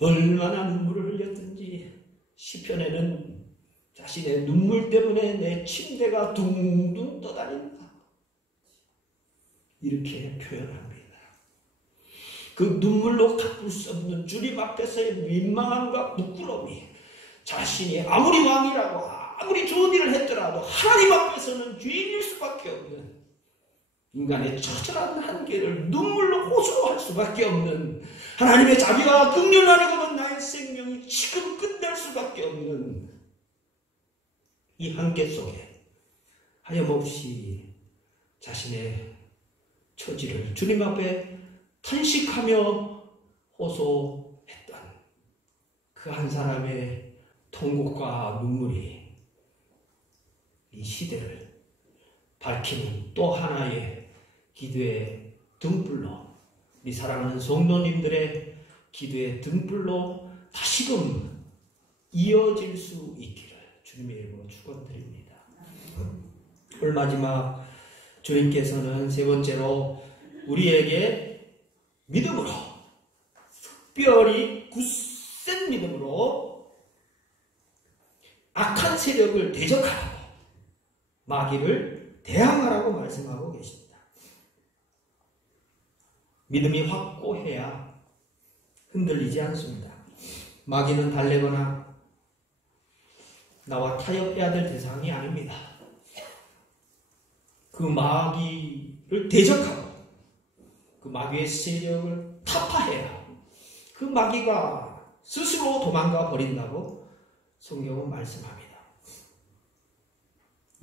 얼마나 눈물을 흘렸든지 시편에는 자신의 눈물 때문에 내 침대가 둥둥 떠다닌다, 이렇게 표현합니다. 그 눈물로 갚을 수 없는 주님 앞에서의 민망함과 부끄러움이 자신이 아무리 왕이라고 아무리 좋은 일을 했더라도 하나님 앞에서는 죄인일 수밖에 없는 인간의 처절한 한계를 눈물로 호소할 수밖에 없는, 하나님의 자비와 긍휼 안에고는 나의 생명이 지금 끝날 수밖에 없는 이 한계 속에 하염없이 자신의 처지를 주님 앞에 탄식하며 호소했던 그 한 사람의 통곡과 눈물이 이 시대를 밝히는 또 하나의 기도의 등불로, 우리 사랑하는 성도님들의 기도의 등불로 다시금 이어질 수 있기를 주님의 이름으로 축원드립니다. 오늘 마지막 주님께서는 세 번째로 우리에게 믿음으로, 특별히 굳센 믿음으로 악한 세력을 대적하라고, 마귀를 대항하라고 말씀하고 계십니다. 믿음이 확고해야 흔들리지 않습니다. 마귀는 달래거나 나와 타협해야 될 대상이 아닙니다. 그 마귀를 대적하고 그 마귀의 세력을 타파해야 그 마귀가 스스로 도망가 버린다고 성경은 말씀합니다.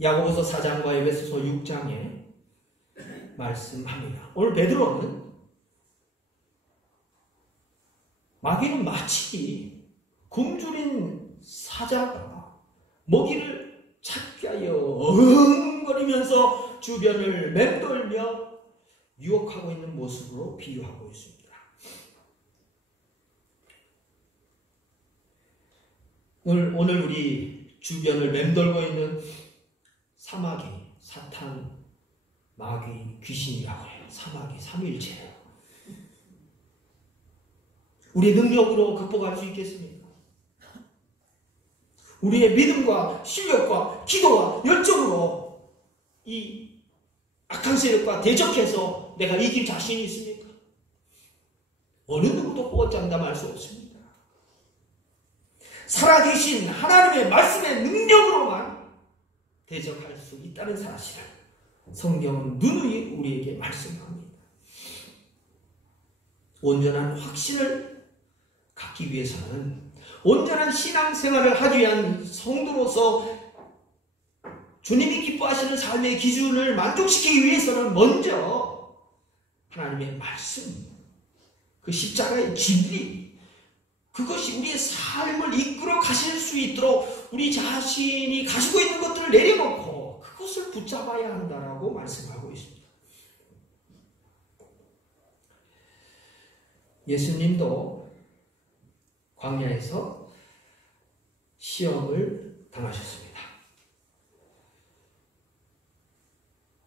야고보서 4장과 에베소서 6장에 말씀합니다. 오늘 베드로는 마귀는 마치 굶주린 사자가 먹이를 찾기 위하여 어흥거리면서 주변을 맴돌며 유혹하고 있는 모습으로 비유하고 있습니다. 오늘 우리 주변을 맴돌고 있는 사마귀, 사탄, 마귀, 귀신이라고 해요. 사마귀, 삼위일체예요. 우리의 능력으로 극복할 수 있겠습니까? 우리의 믿음과 실력과 기도와 열정으로 이 악한 세력과 대적해서 내가 이길 자신이 있습니까? 어느 누구도 호언장담할 수 없습니다. 살아계신 하나님의 말씀의 능력으로만 대적할 수 있다는 사실을 성경은 누누이 우리에게 말씀합니다. 온전한 확신을 갖기 위해서는, 온전한 신앙생활을 하기 위한 성도로서 주님이 기뻐하시는 삶의 기준을 만족시키기 위해서는 먼저 하나님의 말씀, 그 십자가의 진리, 그것이 우리의 삶을 이끌어 가실 수 있도록 우리 자신이 가지고 있는 것들을 내려놓고 그것을 붙잡아야 한다라고 말씀하고 있습니다. 예수님도 광야에서 시험을 당하셨습니다.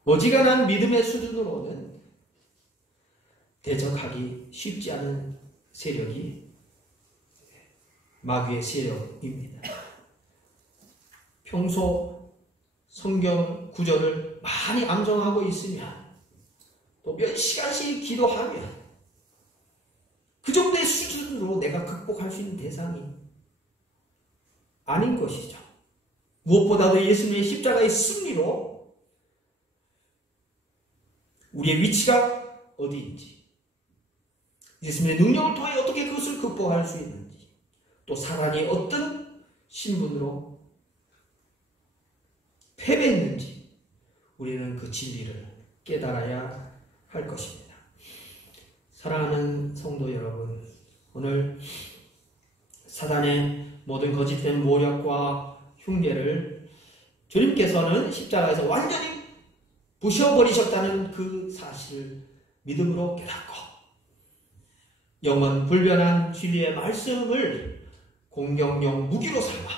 어지간한 믿음의 수준으로는 대적하기 쉽지 않은 세력이 마귀의 세력입니다. 평소 성경 구절을 많이 암송하고 있으면, 또 몇 시간씩 기도하면 그 정도의 수준으로 내가 극복할 수 있는 대상이 아닌 것이죠. 무엇보다도 예수님의 십자가의 승리로 우리의 위치가 어디인지, 예수님의 능력을 통해 어떻게 그것을 극복할 수 있는지, 또 사단이 어떤 신분으로 패배했는지 우리는 그 진리를 깨달아야 할 것입니다. 사랑하는 성도 여러분, 오늘 사단의 모든 거짓된 모략과 흉계를 주님께서는 십자가에서 완전히 부셔버리셨다는 그 사실을 믿음으로 깨닫고, 영원 불변한 진리의 말씀을 공격용 무기로 삼아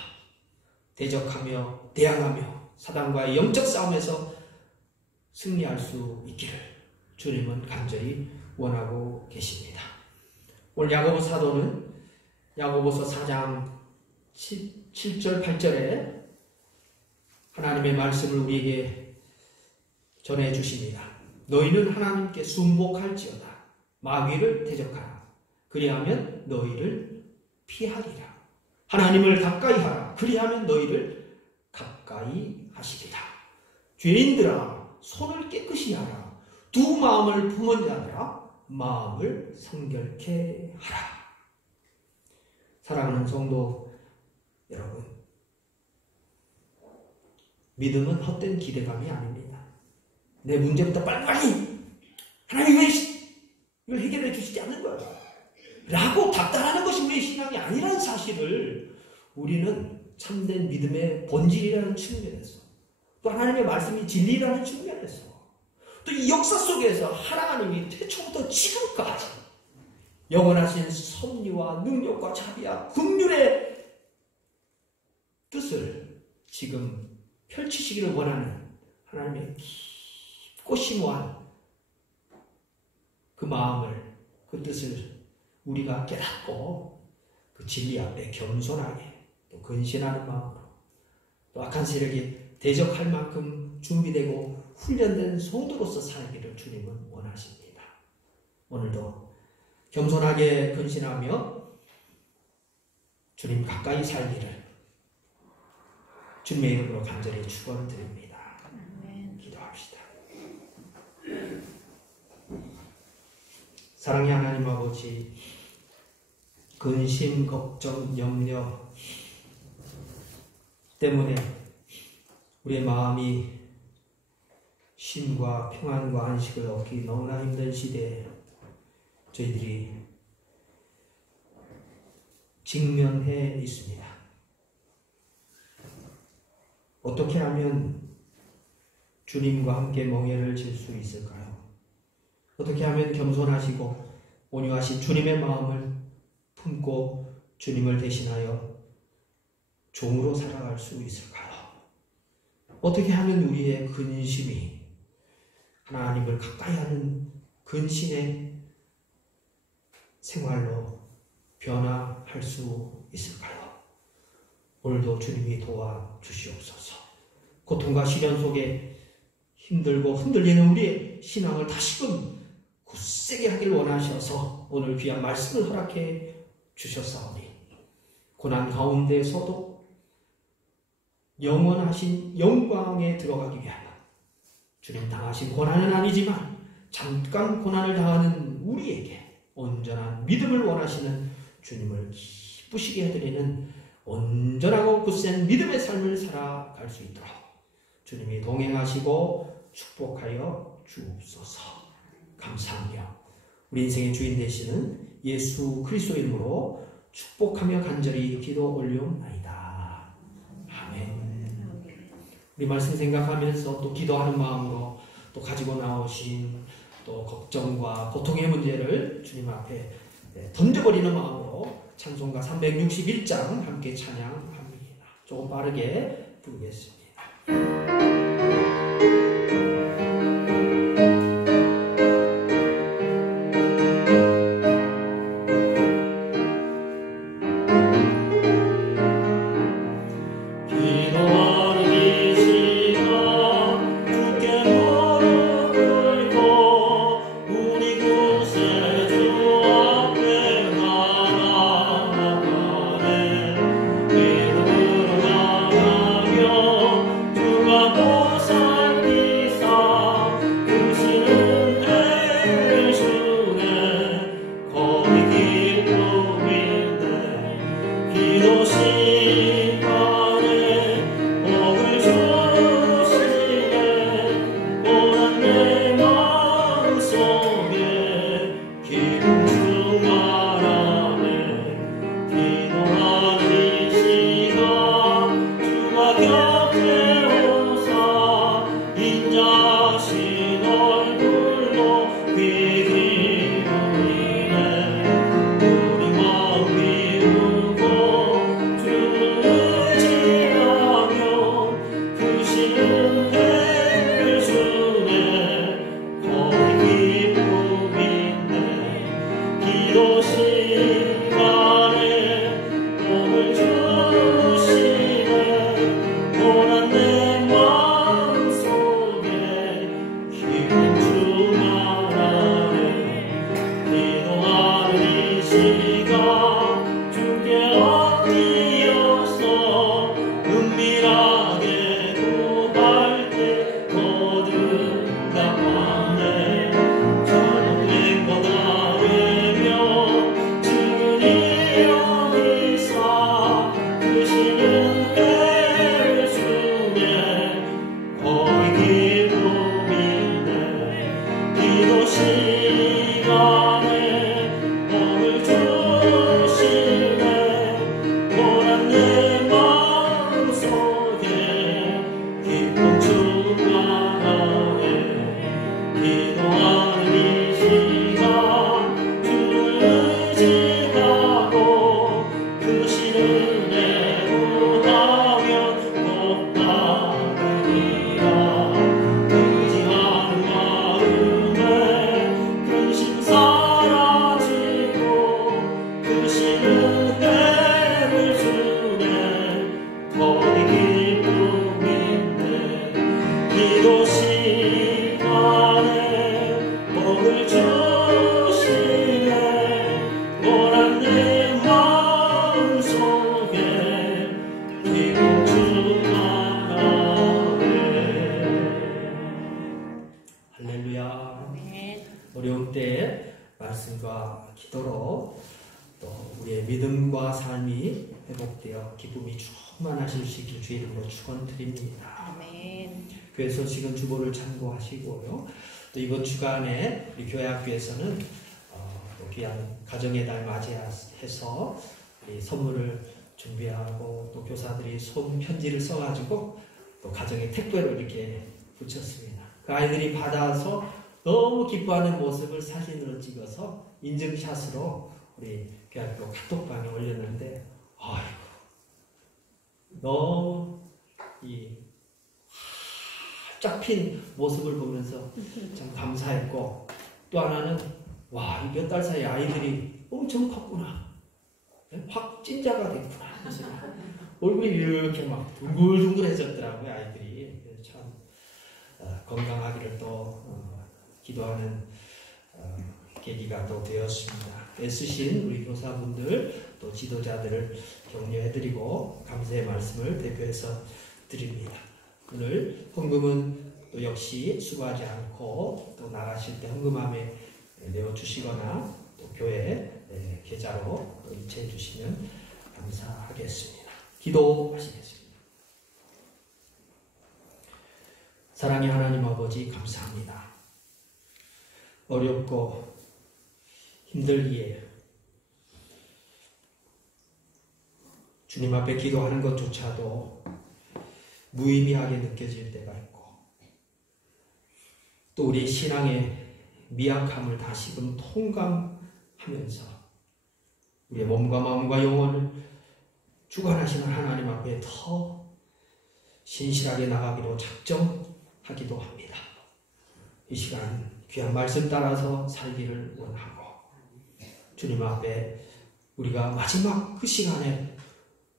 대적하며 대항하며 사단과의 영적 싸움에서 승리할 수 있기를 주님은 간절히 원하고 계십니다. 오늘 야고보 사도는 야고보서 4장 7절 8절에 하나님의 말씀을 우리에게 전해주십니다. 너희는 하나님께 순복할지어다. 마귀를 대적하라. 그리하면 너희를 피하리라. 하나님을 가까이 하라. 그리하면 너희를 가까이 하시리라. 죄인들아, 손을 깨끗이 하라. 두 마음을 품은 자들아 마음을 성결케 하라. 사랑하는 성도 여러분, 믿음은 헛된 기대감이 아닙니다. 내 문제부터 빨리빨리 하나님 왜 이걸 해결해 주시지 않는 거야 라고 답답하는 것이 우리의 신앙이 아니라는 사실을 우리는 참된 믿음의 본질이라는 측면에서, 또 하나님의 말씀이 진리라는 측면에서, 또 이 역사 속에서 하나님이 태초부터 지금까지 영원하신 섭리와 능력과 자비와 긍휼의 뜻을 지금 펼치시기를 원하는 하나님의 깊고 심오한 그 마음을, 그 뜻을 우리가 깨닫고 그 진리 앞에 겸손하게 또 근신하는 마음으로 또 악한 세력이 대적할 만큼 준비되고 훈련된 성도로서 살기를 주님은 원하십니다. 오늘도 겸손하게 근신하며 주님 가까이 살기를 주님의 이름으로 간절히 축원드립니다. 기도합시다. 사랑의 하나님 아버지, 근심, 걱정, 염려 때문에 우리의 마음이 쉼과 평안과 안식을 얻기 너무나 힘든 시대에 저희들이 직면해 있습니다. 어떻게 하면 주님과 함께 멍에를 질 수 있을까요? 어떻게 하면 겸손하시고 온유하신 주님의 마음을 품고 주님을 대신하여 종으로 살아갈 수 있을까요? 어떻게 하면 우리의 근심이 하나님을 가까이 하는 근신의 생활로 변화할 수 있을까요? 오늘도 주님이 도와주시옵소서. 고통과 시련 속에 힘들고 흔들리는 우리의 신앙을 다시금 굳세게 하길 원하셔서 오늘 귀한 말씀을 허락해 주셨사오니 고난 가운데서도 영원하신 영광에 들어가기 위하여 주님 당하신 고난은 아니지만 잠깐 고난을 당하는 우리에게 온전한 믿음을 원하시는 주님을 기쁘시게 해드리는 온전하고 굳센 믿음의 삶을 살아갈 수 있도록 주님이 동행하시고 축복하여 주옵소서. 감사하며 우리 인생의 주인 되시는 예수 그리스도 이름으로 축복하며 간절히 기도 올려옵나이다. 아멘. 우리 말씀 생각하면서 또 기도하는 마음으로 또 가지고 나오신 또 걱정과 고통의 문제를 주님 앞에 던져버리는 마음으로 찬송가 361장 함께 찬양합니다. 조금 빠르게 부르겠습니다. 우리 마음이 울고 주시는 내 구하면 복 받으리라. 의지하는 마음에 근심 사라지고 크시는 은혜를 주네 거기 기쁨인데 기도 시간에 복을 주시네 고난 내 마음속에 기쁨 충만하네. 할렐루야. 어려운 때에 말씀과 기도로 또 우리의 믿음과 삶이 회복되어 기쁨이 충만하실 수 있길 주의 이름으로 축원드립니다. 아멘. 교회 소식은 주보를 참고하시고요. 또 이번 주간에 우리 교회학교에서는 또 귀한 가정의 달 맞이해서 우리 선물을 준비하고 또 교사들이 손 편지를 써가지고 또 가정에 택배로 이렇게 붙였습니다. 그 아이들이 받아서 너무 기뻐하는 모습을 사진으로 찍어서 인증샷으로 우리 교회학교 카톡방에 올렸는데, 아이고 너무 이 활짝 핀 모습을 보면서 참 감사했고, 또 하나는 와, 이 몇 달 사이 아이들이 엄청 컸구나, 확 찐자가 됐구나, 그래서 얼굴이 이렇게 막 둥글둥글해졌더라고요, 아이들이. 그래서 참 건강하기를 또 기도하는 계기가 또 되었습니다. 애쓰신 우리 교사분들 또 지도자들을 격려해드리고 감사의 말씀을 대표해서 드립니다. 오늘 헌금은 또 역시 수고하지 않고 또 나가실 때 헌금함에 내어주시거나 또 교회 계좌로 또 이체해 주시면 감사하겠습니다. 기도하시겠습니다. 사랑의 하나님 아버지, 감사합니다. 어렵고 힘들기에 주님 앞에 기도하는 것조차도 무의미하게 느껴질 때가 있고, 또 우리 신앙의 미약함을 다시금 통감하면서 우리의 몸과 마음과 영혼을 주관하시는 하나님 앞에 더 신실하게 나가기로 작정하기도 합니다. 이 시간 귀한 말씀 따라서 살기를 원하고, 주님 앞에 우리가 마지막 그 시간에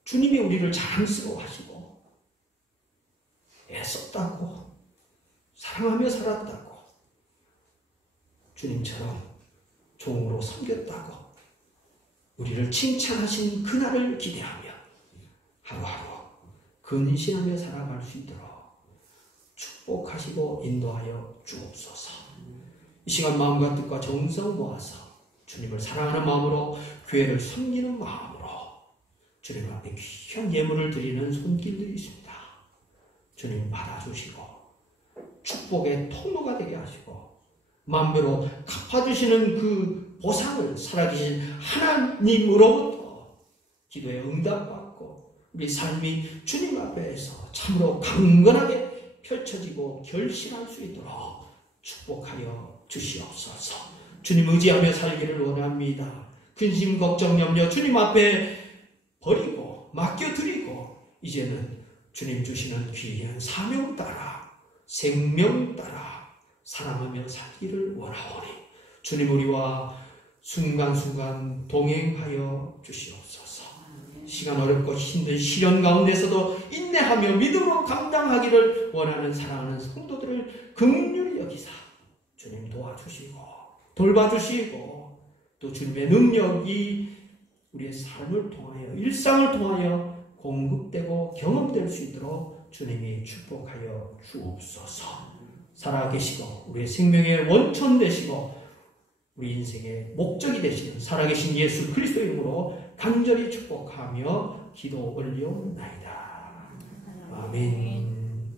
주님이 우리를 자랑스러워하시고 애썼다고 사랑하며 살았다고 주님처럼 종으로 섬겼다고 우리를 칭찬하신 그날을 기대하며 하루하루 근신하며 살아갈 수 있도록 축복하시고 인도하여 주옵소서. 이 시간 마음과 뜻과 정성 모아서 주님을 사랑하는 마음으로, 교회를 섬기는 마음으로 주님 앞에 귀한 예물을 드리는 손길들이 있습니다. 주님 받아주시고 축복의 통로가 되게 하시고 만배로 갚아주시는 그 보상을 살아계신 하나님으로부터 기도에 응답받고 우리 삶이 주님 앞에서 참으로 강건하게 펼쳐지고 결실할 수 있도록 축복하여 주시옵소서. 주님 의지하며 살기를 원합니다. 근심, 걱정, 염려 주님 앞에 버리고 맡겨드리고 이제는 주님 주시는 귀한 사명 따라 생명 따라 사랑하며 살기를 원하오니 주님 우리와 순간순간 동행하여 주시옵소서. 시간 어렵고 힘든 시련 가운데서도 인내하며 믿음으로 감당하기를 원하는 사랑하는 성도들을 긍휼히 여기사 주님 도와주시고 돌봐주시고 또 주님의 능력이 우리의 삶을 통하여 일상을 통하여 공급되고 경험될 수 있도록 주님이 축복하여 주옵소서. 살아계시고 우리의 생명의 원천 되시고 우리 인생의 목적이 되시는 살아계신 예수 그리스도 이름으로 간절히 축복하며 기도 올려옵나이다. 아멘.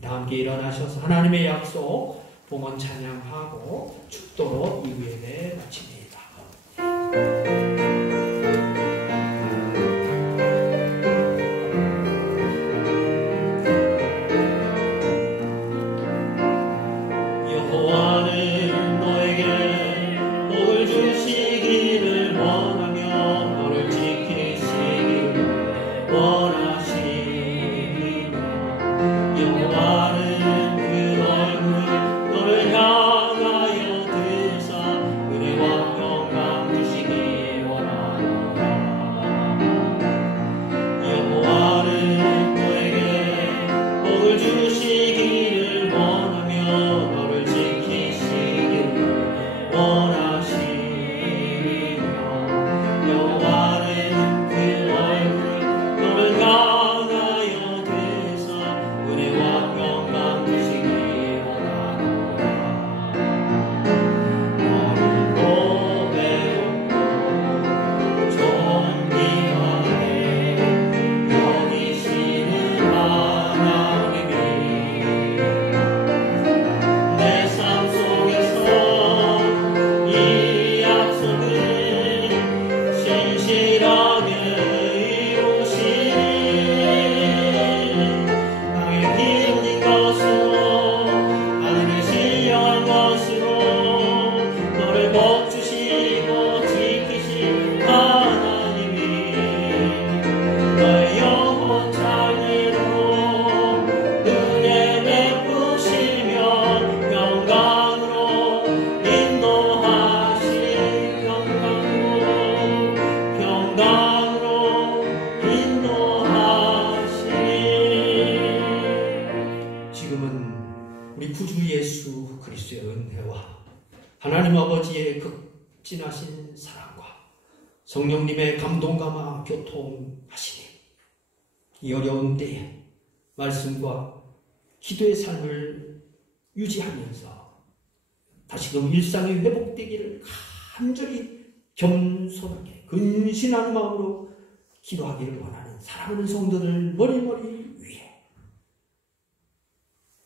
다 함께 일어나셔서 하나님의 약속 봉헌 찬양하고 축도로 이 예배 마칩니다. 여호와는 너에게 복을 주시기를 원하며 너를 지키시 하나님 아버지의 극진하신 사랑과 성령님의 감동감화 교통하시니 이 어려운 때에 말씀과 기도의 삶을 유지하면서 다시금 일상이 회복되기를 간절히 겸손하게 근신한 마음으로 기도하기를 원하는 사랑하는 성도들 머리머리 위에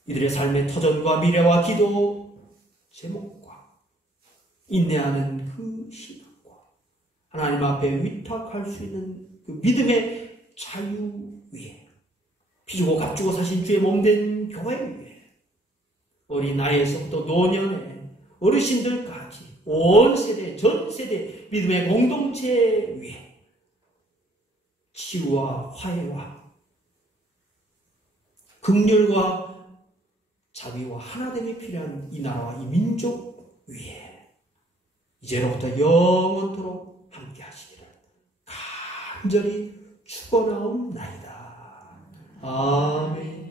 이들의 삶의 터전과 미래와 기도 제목과 인내하는 그 신앙과 하나님 앞에 위탁할 수 있는 그 믿음의 자유 위에 피주고 값주고 사신 주의 몸된 교회 위에 어린아이에서부터 노년에 어르신들까지 온 세대 전 세대 믿음의 공동체 위에 치유와 화해와 긍휼과 자비와 하나됨이 필요한 이 나라와 이 민족 위에 이제로부터 영원토록 함께 하시기를 간절히 축원하옵나이다. 아멘.